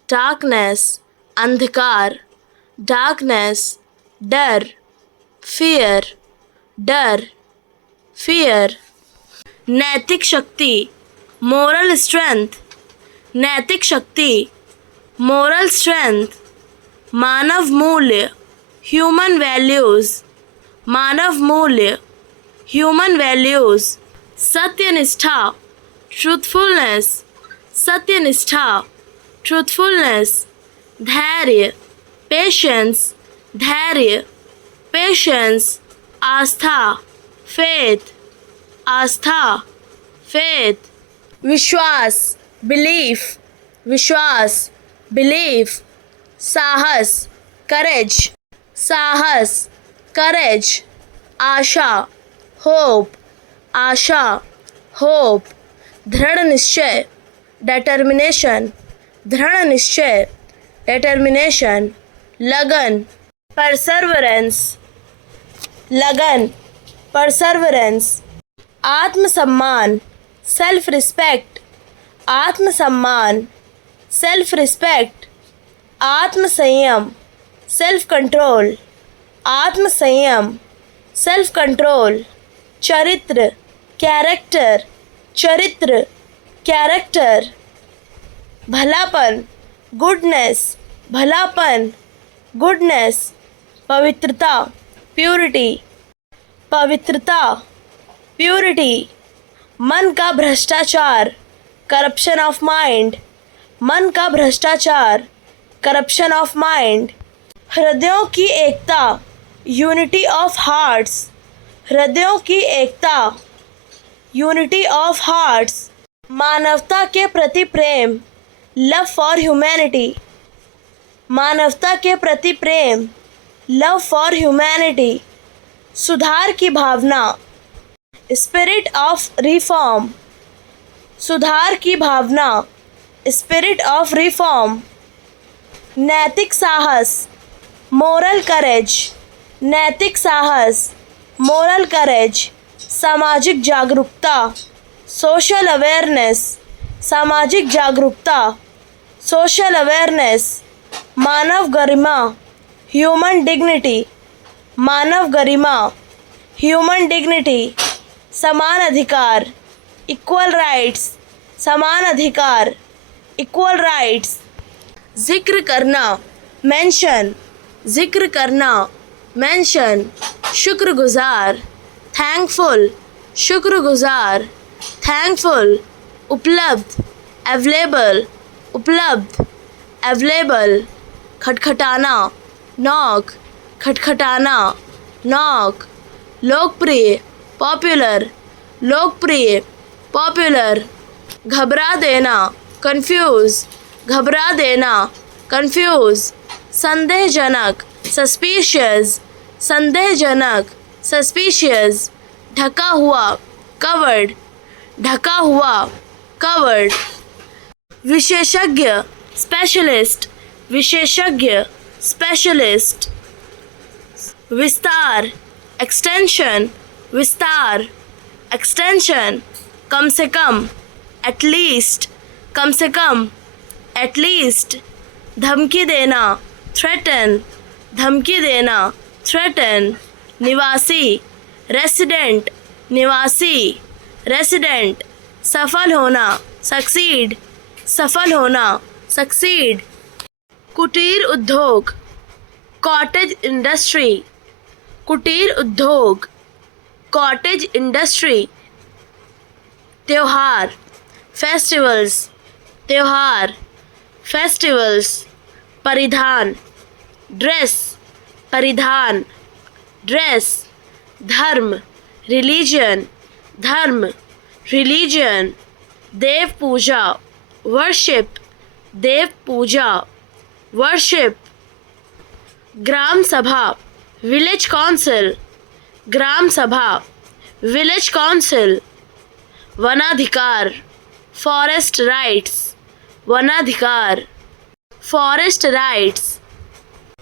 डार्कनेस, अंधकार, डार्कनेस, डर, फियर, डर, फियर, नैतिक शक्ति, मोरल स्ट्रेंथ, नैतिक शक्ति, मोरल स्ट्रेंथ, मानव मूल्य, ह्यूमन वैल्यूज़, मानव मूल्य, ह्यूमन वैल्यूज़, सत्यनिष्ठा, ट्रूथफुलनेस, सत्यनिष्ठा, ट्रूथफुलनेस, धैर्य, पेशेंस, धैर्य, पेशेंस, आस्था, फेथ, आस्था, फेथ, विश्वास, बिलीफ, विश्वास, बिलीफ, साहस, करेज, साहस, करेज, आशा, होप, आशा, होप, दृढ़ निश्चय, डेटर्मिनेशन, दृढ़ निश्चय, डेटर्मिनेशन, लगन, परसर्वरेंस, लगन, परसर्वरेंस, आत्मसम्मान, सेल्फ रिस्पेक्ट, आत्मसम्मान, सेल्फ रिस्पेक्ट, आत्मसंयम, सेल्फ कंट्रोल, आत्मसंयम, सेल्फ कंट्रोल, चरित्र, कैरेक्टर, चरित्र, कैरेक्टर, भलापन, गुडनेस, भलापन, गुडनेस, पवित्रता, प्यूरिटी, पवित्रता, प्यूरिटी, मन का भ्रष्टाचार, करप्शन ऑफ माइंड, मन का भ्रष्टाचार, करप्शन ऑफ माइंड, हृदयों की एकता, यूनिटी ऑफ हार्ट्स, हृदयों की एकता, यूनिटी ऑफ हार्ट्स, मानवता के प्रति प्रेम, लव फॉर ह्यूमैनिटी, मानवता के प्रति प्रेम, लव फॉर ह्यूमैनिटी, सुधार की भावना, स्पिरिट ऑफ रिफॉर्म, सुधार की भावना, स्पिरिट ऑफ रिफॉर्म, नैतिक साहस, मोरल करेज, नैतिक साहस, मोरल करेज, सामाजिक जागरूकता, सोशल अवेयरनेस, सामाजिक जागरूकता, सोशल अवेयरनेस, मानव गरिमा, ह्यूमन डिग्निटी, मानव गरिमा, ह्यूमन डिग्निटी, समान अधिकार, इक्वल राइट्स, समान अधिकार, इक्वल राइट्स, जिक्र करना, मेंशन, जिक्र करना, मेंशन, शुक्रगुजार, थैंकफुल, शुक्रगुजार, thankful, उपलब्ध, available, उपलब्ध, available, खटखटाना, knock, खटखटाना, knock, लोकप्रिय, popular, लोकप्रिय, popular, घबरा देना, confuse, घबरा देना, confuse, संदेहजनक, suspicious, संदेहजनक, suspicious, ढका हुआ, covered, ढका हुआ, covered, विशेषज्ञ, specialist, विशेषज्ञ, specialist, विस्तार, extension, विस्तार, extension, कम से कम, at least, कम से कम, at least, धमकी देना, threaten, धमकी देना, threaten, निवासी, resident, निवासी, resident, सफल होना, succeed, सफल होना, succeed, कुटीर उद्योग, cottage industry, कुटीर उद्योग, cottage industry, त्योहार, festivals, त्योहार, festivals, परिधान, dress, परिधान, dress, धर्म, religion, धर्म, religion, देव पूजा, worship, देव पूजा, worship, ग्राम सभा, village council, ग्राम सभा, village council, वनाधिकार, forest rights, वनाधिकार, forest rights,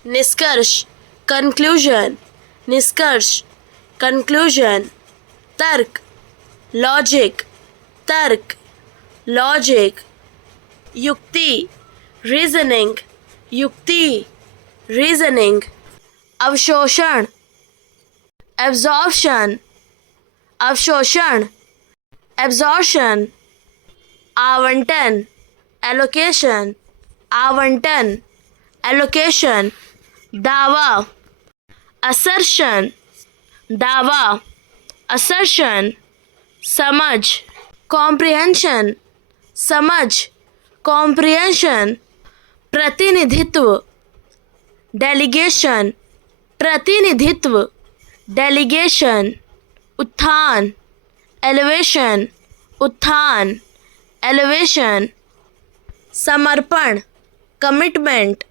निष्कर्ष, conclusion, निष्कर्ष, conclusion, तर्क, logic, तर्क, logic, युक्ति, reasoning, युक्ति, reasoning, अवशोषण, absorption, अवशोषण, absorption, आवंटन, allocation, आवंटन, allocation, दावा, assertion, दावा, assertion, समझ, comprehension, समझ, comprehension, प्रतिनिधित्व, delegation, प्रतिनिधित्व, delegation, उत्थान, elevation, उत्थान, elevation, समर्पण, commitment,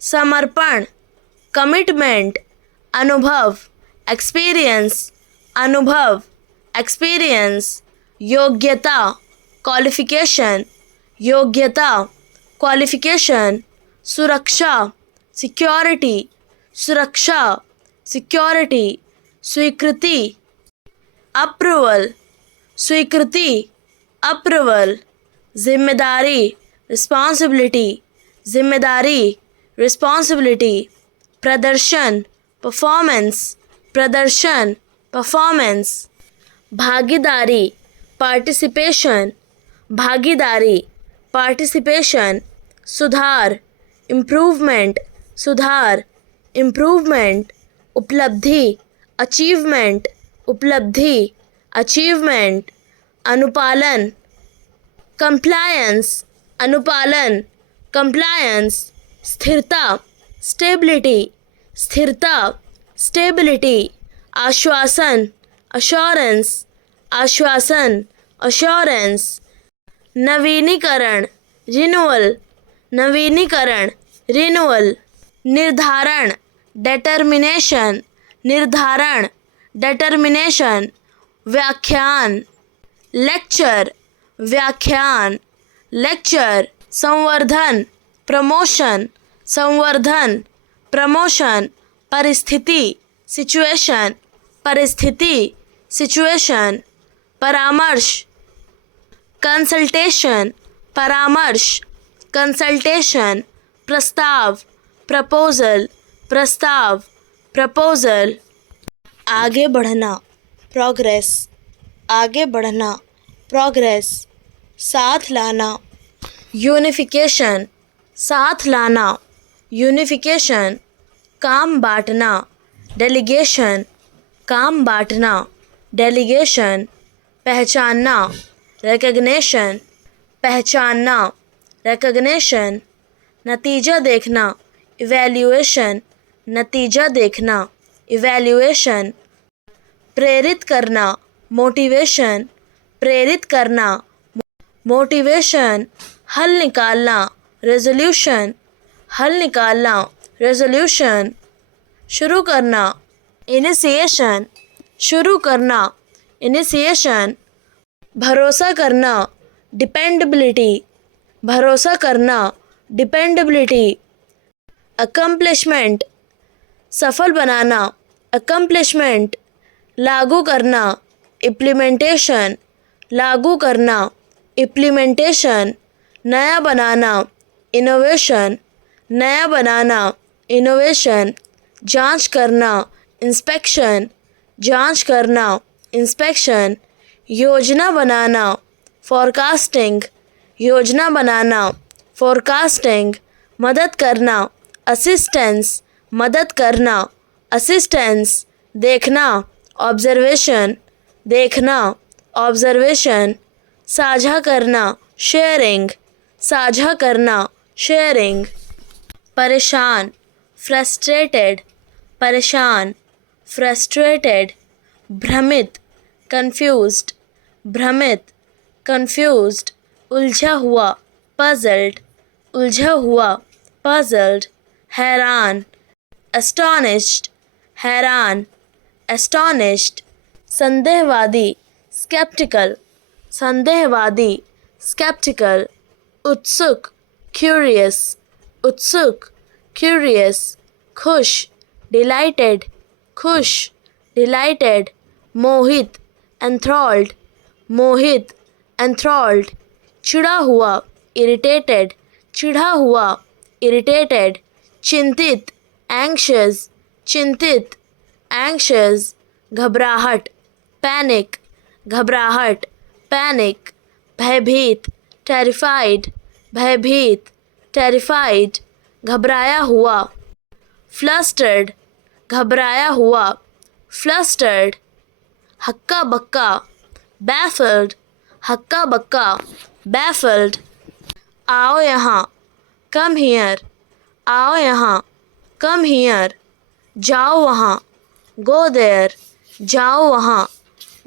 समर्पण, commitment, अनुभव, experience, अनुभव, experience, योग्यता, qualification, योग्यता, qualification, सुरक्षा, security, सुरक्षा, security, स्वीकृति, approval, स्वीकृति, approval, जिम्मेदारी, responsibility, जिम्मेदारी, responsibility, प्रदर्शन, performance, प्रदर्शन, performance, भागीदारी, participation, भागीदारी, participation, सुधार, improvement, सुधार, improvement, उपलब्धि, achievement, उपलब्धि, achievement, अनुपालन, compliance, अनुपालन, compliance, स्थिरता, stability, स्थिरता, stability, आश्वासन, assurance, आश्वासन, assurance, नवीनीकरण, renewal, नवीनीकरण, renewal, निर्धारण, determination, निर्धारण, determination, व्याख्यान, lecture, व्याख्यान, lecture, संवर्धन, promotion, संवर्धन, promotion, परिस्थिति, situation, परिस्थिति, situation, परामर्श, consultation, परामर्श, consultation, प्रस्ताव, proposal, प्रस्ताव, proposal, आगे बढ़ना, progress, आगे बढ़ना, progress, साथ लाना, unification, साथ लाना, unification, काम बांटना, delegation, काम बांटना, delegation, पहचानना, recognition, पहचानना, recognition, नतीजा देखना, evaluation, नतीजा देखना, evaluation, प्रेरित करना, motivation, प्रेरित करना, motivation, हल निकालना, resolution, हल निकालना, resolution, शुरू करना, initiation, शुरू करना, initiation, भरोसा करना, dependability, भरोसा करना, dependability, accomplishment, सफल बनाना, accomplishment, लागू करना, implementation, लागू करना, implementation, नया बनाना, innovation, नया बनाना, innovation, जांच करना, inspection, जांच करना, inspection, योजना बनाना, forecasting, योजना बनाना, forecasting, मदद करना, assistance, मदद करना, assistance, देखना, observation, देखना, observation, साझा करना, sharing, साझा करना, sharing, परेशान, frustrated, परेशान, frustrated, भ्रमित, confused, भ्रमित, confused, उलझा हुआ, puzzled, उलझा हुआ, puzzled, हैरान, astonished, हैरान, astonished, संदेहवादी, skeptical, संदेहवादी, skeptical, उत्सुक, curious, उत्सुक, curious, खुश, delighted, खुश, delighted, मोहित, enthralled, मोहित, enthralled, चिढ़ा हुआ, irritated, चिढ़ा हुआ, irritated, चिंतित, anxious, चिंतित, anxious, घबराहट, panic, घबराहट, panic, भयभीत, terrified, भयभीत, terrified, घबराया हुआ, flustered, घबराया हुआ, flustered, हक्का बक्का, baffled, हक्का बक्का, baffled, आओ यहाँ, come here, आओ यहाँ, come here, जाओ वहाँ, go there, जाओ वहाँ,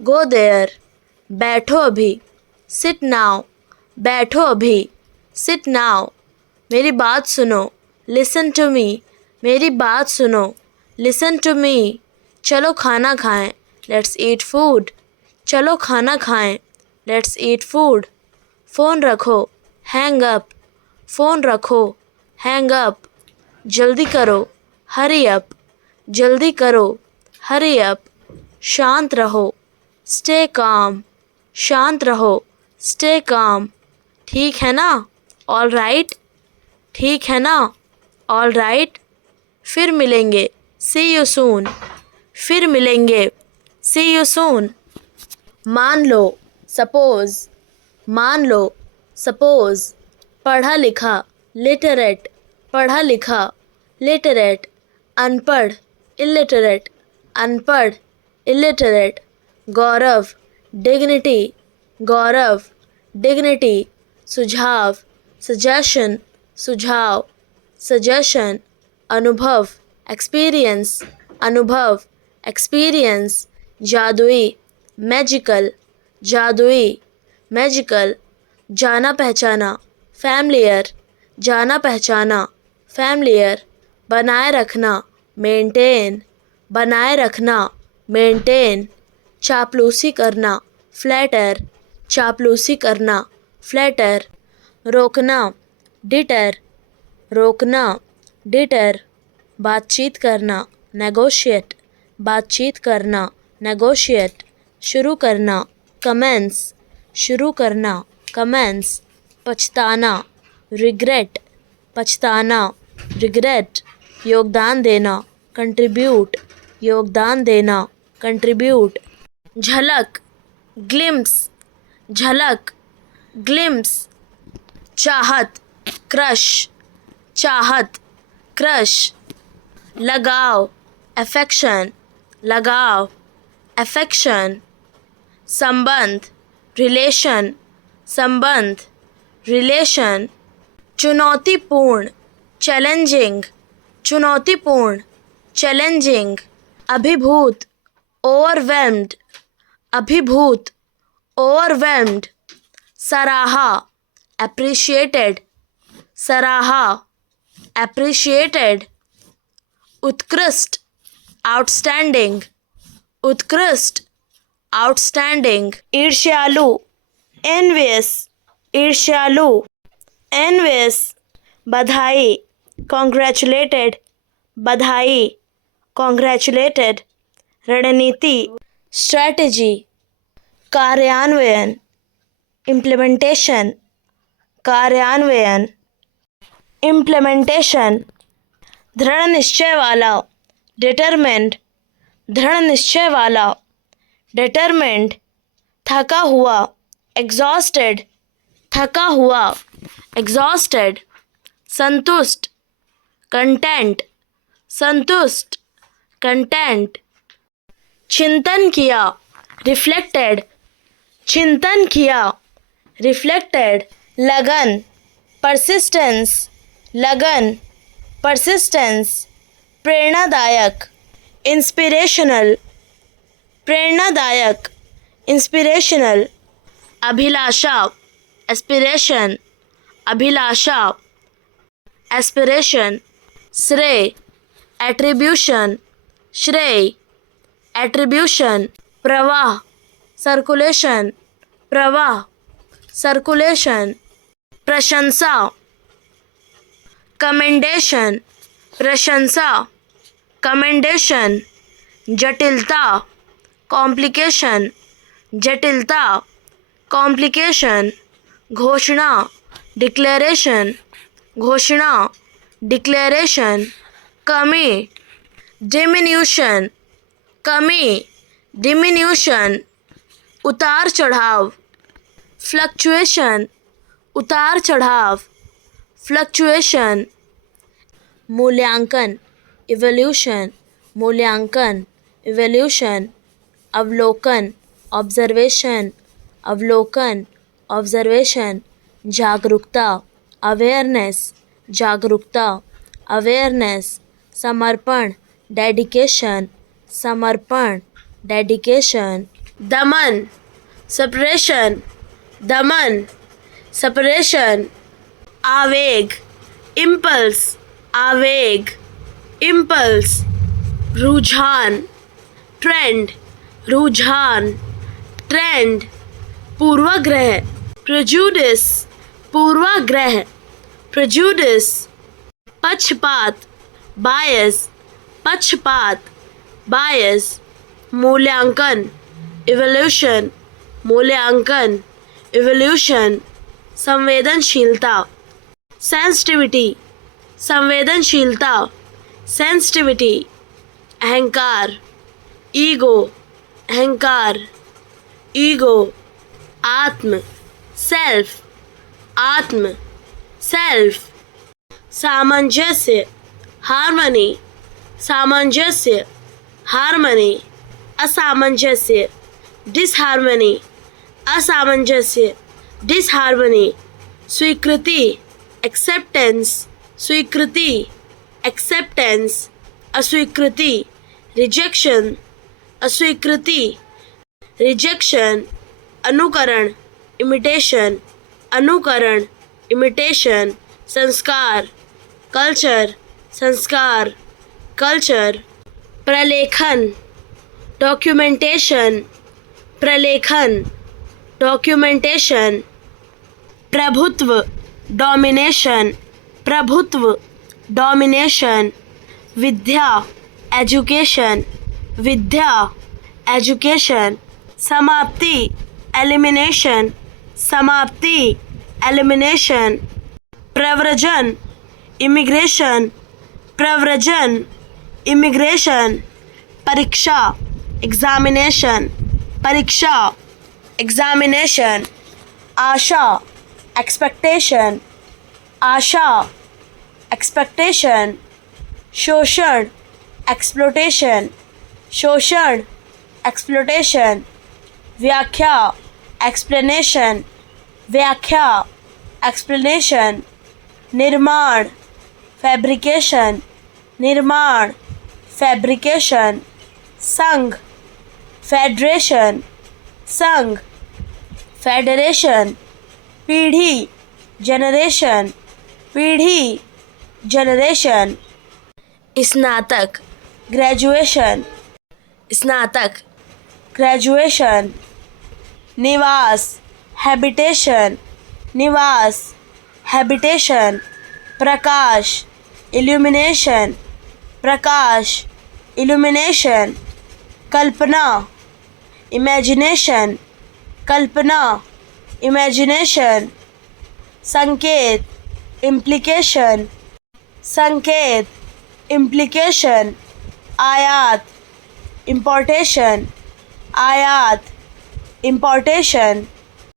go there, बैठो अभी, sit now, बैठो अभी, sit now, मेरी बात सुनो, listen to me, मेरी बात सुनो, listen to me, चलो खाना खाएं, let's eat food, चलो खाना खाएं, let's eat food, फ़ोन रखो, hang up, फ़ोन रखो, hang up, जल्दी करो, hurry up, जल्दी करो, hurry up, शांत रहो, stay calm, शांत रहो, stay calm, ठीक है ना, all right, ठीक है ना, all right, फिर मिलेंगे, see you soon, फिर मिलेंगे, see you soon, मान लो, suppose, मान लो, suppose, पढ़ा लिखा, literate, पढ़ा लिखा, literate, अनपढ़, illiterate, अनपढ़, illiterate, गौरव, dignity, गौरव, dignity, सुझाव, suggestion, सुझाव, suggestion, अनुभव, experience, अनुभव, experience, जादुई, magical, जादुई, magical, जाना पहचाना, familiar, जाना पहचाना, familiar, बनाए रखना, maintain, बनाए रखना, maintain, चापलूसी करना, flatter, चापलूसी करना, flatter, रोकना, deter, रोकना, deter, बातचीत करना, negotiate, बातचीत करना, negotiate, शुरू करना, commence, शुरू करना, commence, पछताना, regret, पछताना, regret, योगदान देना, contribute, योगदान देना, contribute, झलक, glimpse, झलक, glimpse, चाहत, crush, चाहत, crush, लगाव, affection, लगाव, affection, संबंध, relation, संबंध, रिलेशन, चुनौतीपूर्ण, चैलेंजिंग, चुनौतीपूर्ण, चैलेंजिंग, अभिभूत, ओवरवेल्म्ड, अभिभूत, ओवरवेल्म्ड, सराहा, एप्रिशिएटेड, सराहा, एप्रिशिएटेड, उत्कृष्ट, आउटस्टैंडिंग, उत्कृष्ट, आउटस्टैंडिंग, ईर्ष्यालु, एनवियस, ईर्ष्यालु, एनवियस, बधाई, कॉन्ग्रेचुलेटेड, बधाई, कॉन्ग्रेचुलेटेड, रणनीति, स्ट्रैटेजी, कार्यान्वयन, इम्प्लीमेंटेशन, कार्यान्वयन, इम्प्लीमेंटेशन, दृढ़ निश्चय वाला, डिटरमिन्ड, दृढ़ निश्चय वाला, डिटरमिन्ड, थका हुआ, एग्जॉस्टेड, थका हुआ, एग्जॉस्टेड, संतुष्ट, कंटेंट, संतुष्ट, कंटेंट, चिंतन किया, रिफ्लेक्टेड, चिंतन किया, रिफ्लेक्टेड, लगन, परसिस्टेंस, लगन, परसिस्टेंस, प्रेरणादायक, इंस्पिरेशनल, प्रेरणादायक, इंस्पिरेशनल, अभिलाषा, एस्पिरेशन, अभिलाषा, एस्पिरेशन, श्रेय, एट्रीब्यूशन, श्रेय, एट्रीब्यूशन, प्रवाह, सर्कुलेशन, प्रवाह, सर्कुलेशन, प्रशंसा, कमेंडेशन, प्रशंसा, कमेंडेशन, जटिलता, कॉम्प्लिकेशन, जटिलता, कॉम्प्लिकेशन, घोषणा, डिक्लेरेशन, घोषणा, डिक्लेरेशन, कमी, डिमिन्यूशन, कमी, डिमिन्यूशन, उतार चढ़ाव, फ्लक्चुएशन, उतार चढ़ाव, फ्लक्चुएशन, मूल्यांकन, इवोल्यूशन, मूल्यांकन, इवोल्यूशन, अवलोकन, ऑब्जर्वेशन, अवलोकन, ऑब्जर्वेशन, जागरूकता, अवेयरनेस, जागरूकता, अवेयरनेस, समर्पण, डेडिकेशन, समर्पण, डेडिकेशन, दमन, सप्रेशन, दमन, सप्रेशन, आवेग, इम्पल्स, आवेग, इम्पल्स, रुझान, ट्रेंड, रुझान, ट्रेंड, पूर्वाग्रह, प्रेजुडिस, पूर्वाग्रह, प्रेजुडिस, पक्षपात, बायस, पक्षपात, बायस, मूल्यांकन, इवोल्यूशन, मूल्यांकन, इवोल्यूशन, संवेदनशीलता, सेंसिटिविटी, संवेदनशीलता, सेंसिटिविटी, अहंकार, ईगो, अहंकार, ईगो, आत्म, सेल्फ, आत्म, सेल्फ, सामंजस्य, हार्मनी, सामंजस्य, हार्मनी, असामंजस्य, डिसहार्मनी, असामंजस्य, डिसहार्मनी, स्वीकृति, एक्सेप्टेंस, स्वीकृति, एक्सेप्टेंस, अस्वीकृति, रिजेक्शन, अस्वीकृति, रिजेक्शन, अनुकरण, इमिटेशन, अनुकरण, इमिटेशन, संस्कार, कल्चर, संस्कार, कल्चर, प्रलेखन, डॉक्यूमेंटेशन, प्रलेखन, डॉक्यूमेंटेशन, प्रभुत्व, डोमिनेशन, प्रभुत्व, डोमिनेशन, विद्या, एजुकेशन, विद्या, एजुकेशन, समाप्ति, एलिमिनेशन, समाप्ति, एलिमिनेशन, प्रव्रजन, इमिग्रेशन, प्रव्रजन, इमिग्रेशन, परीक्षा, एग्जामिनेशन, परीक्षा, एग्जामिनेशन, आशा, एक्सपेक्टेशन, आशा, एक्सपेक्टेशन, शोषण, एक्सप्लोटेशन, शोषण, एक्सप्लोटेशन, व्याख्या, एक्सप्लेनेशन, व्याख्या एक्सप्लेनेशन, निर्माण फैब्रिकेशन, निर्माण फैब्रिकेशन, संघ फेडरेशन, संघ फेडरेशन, पीढ़ी जनरेशन, पीढ़ी जनरेशन, स्नातक ग्रेजुएशन, स्नातक ग्रेजुएशन, निवास हैबिटेशन, निवास हैबिटेशन, प्रकाश इल्यूमिनेशन, प्रकाश इल्यूमिनेशन, कल्पना इमेजिनेशन, कल्पना इमेजिनेशन, संकेत इम्प्लीकेशन, संकेत इम्प्लीकेशन, आयात इंपॉर्टेशन, आयात इंपॉर्टेशन,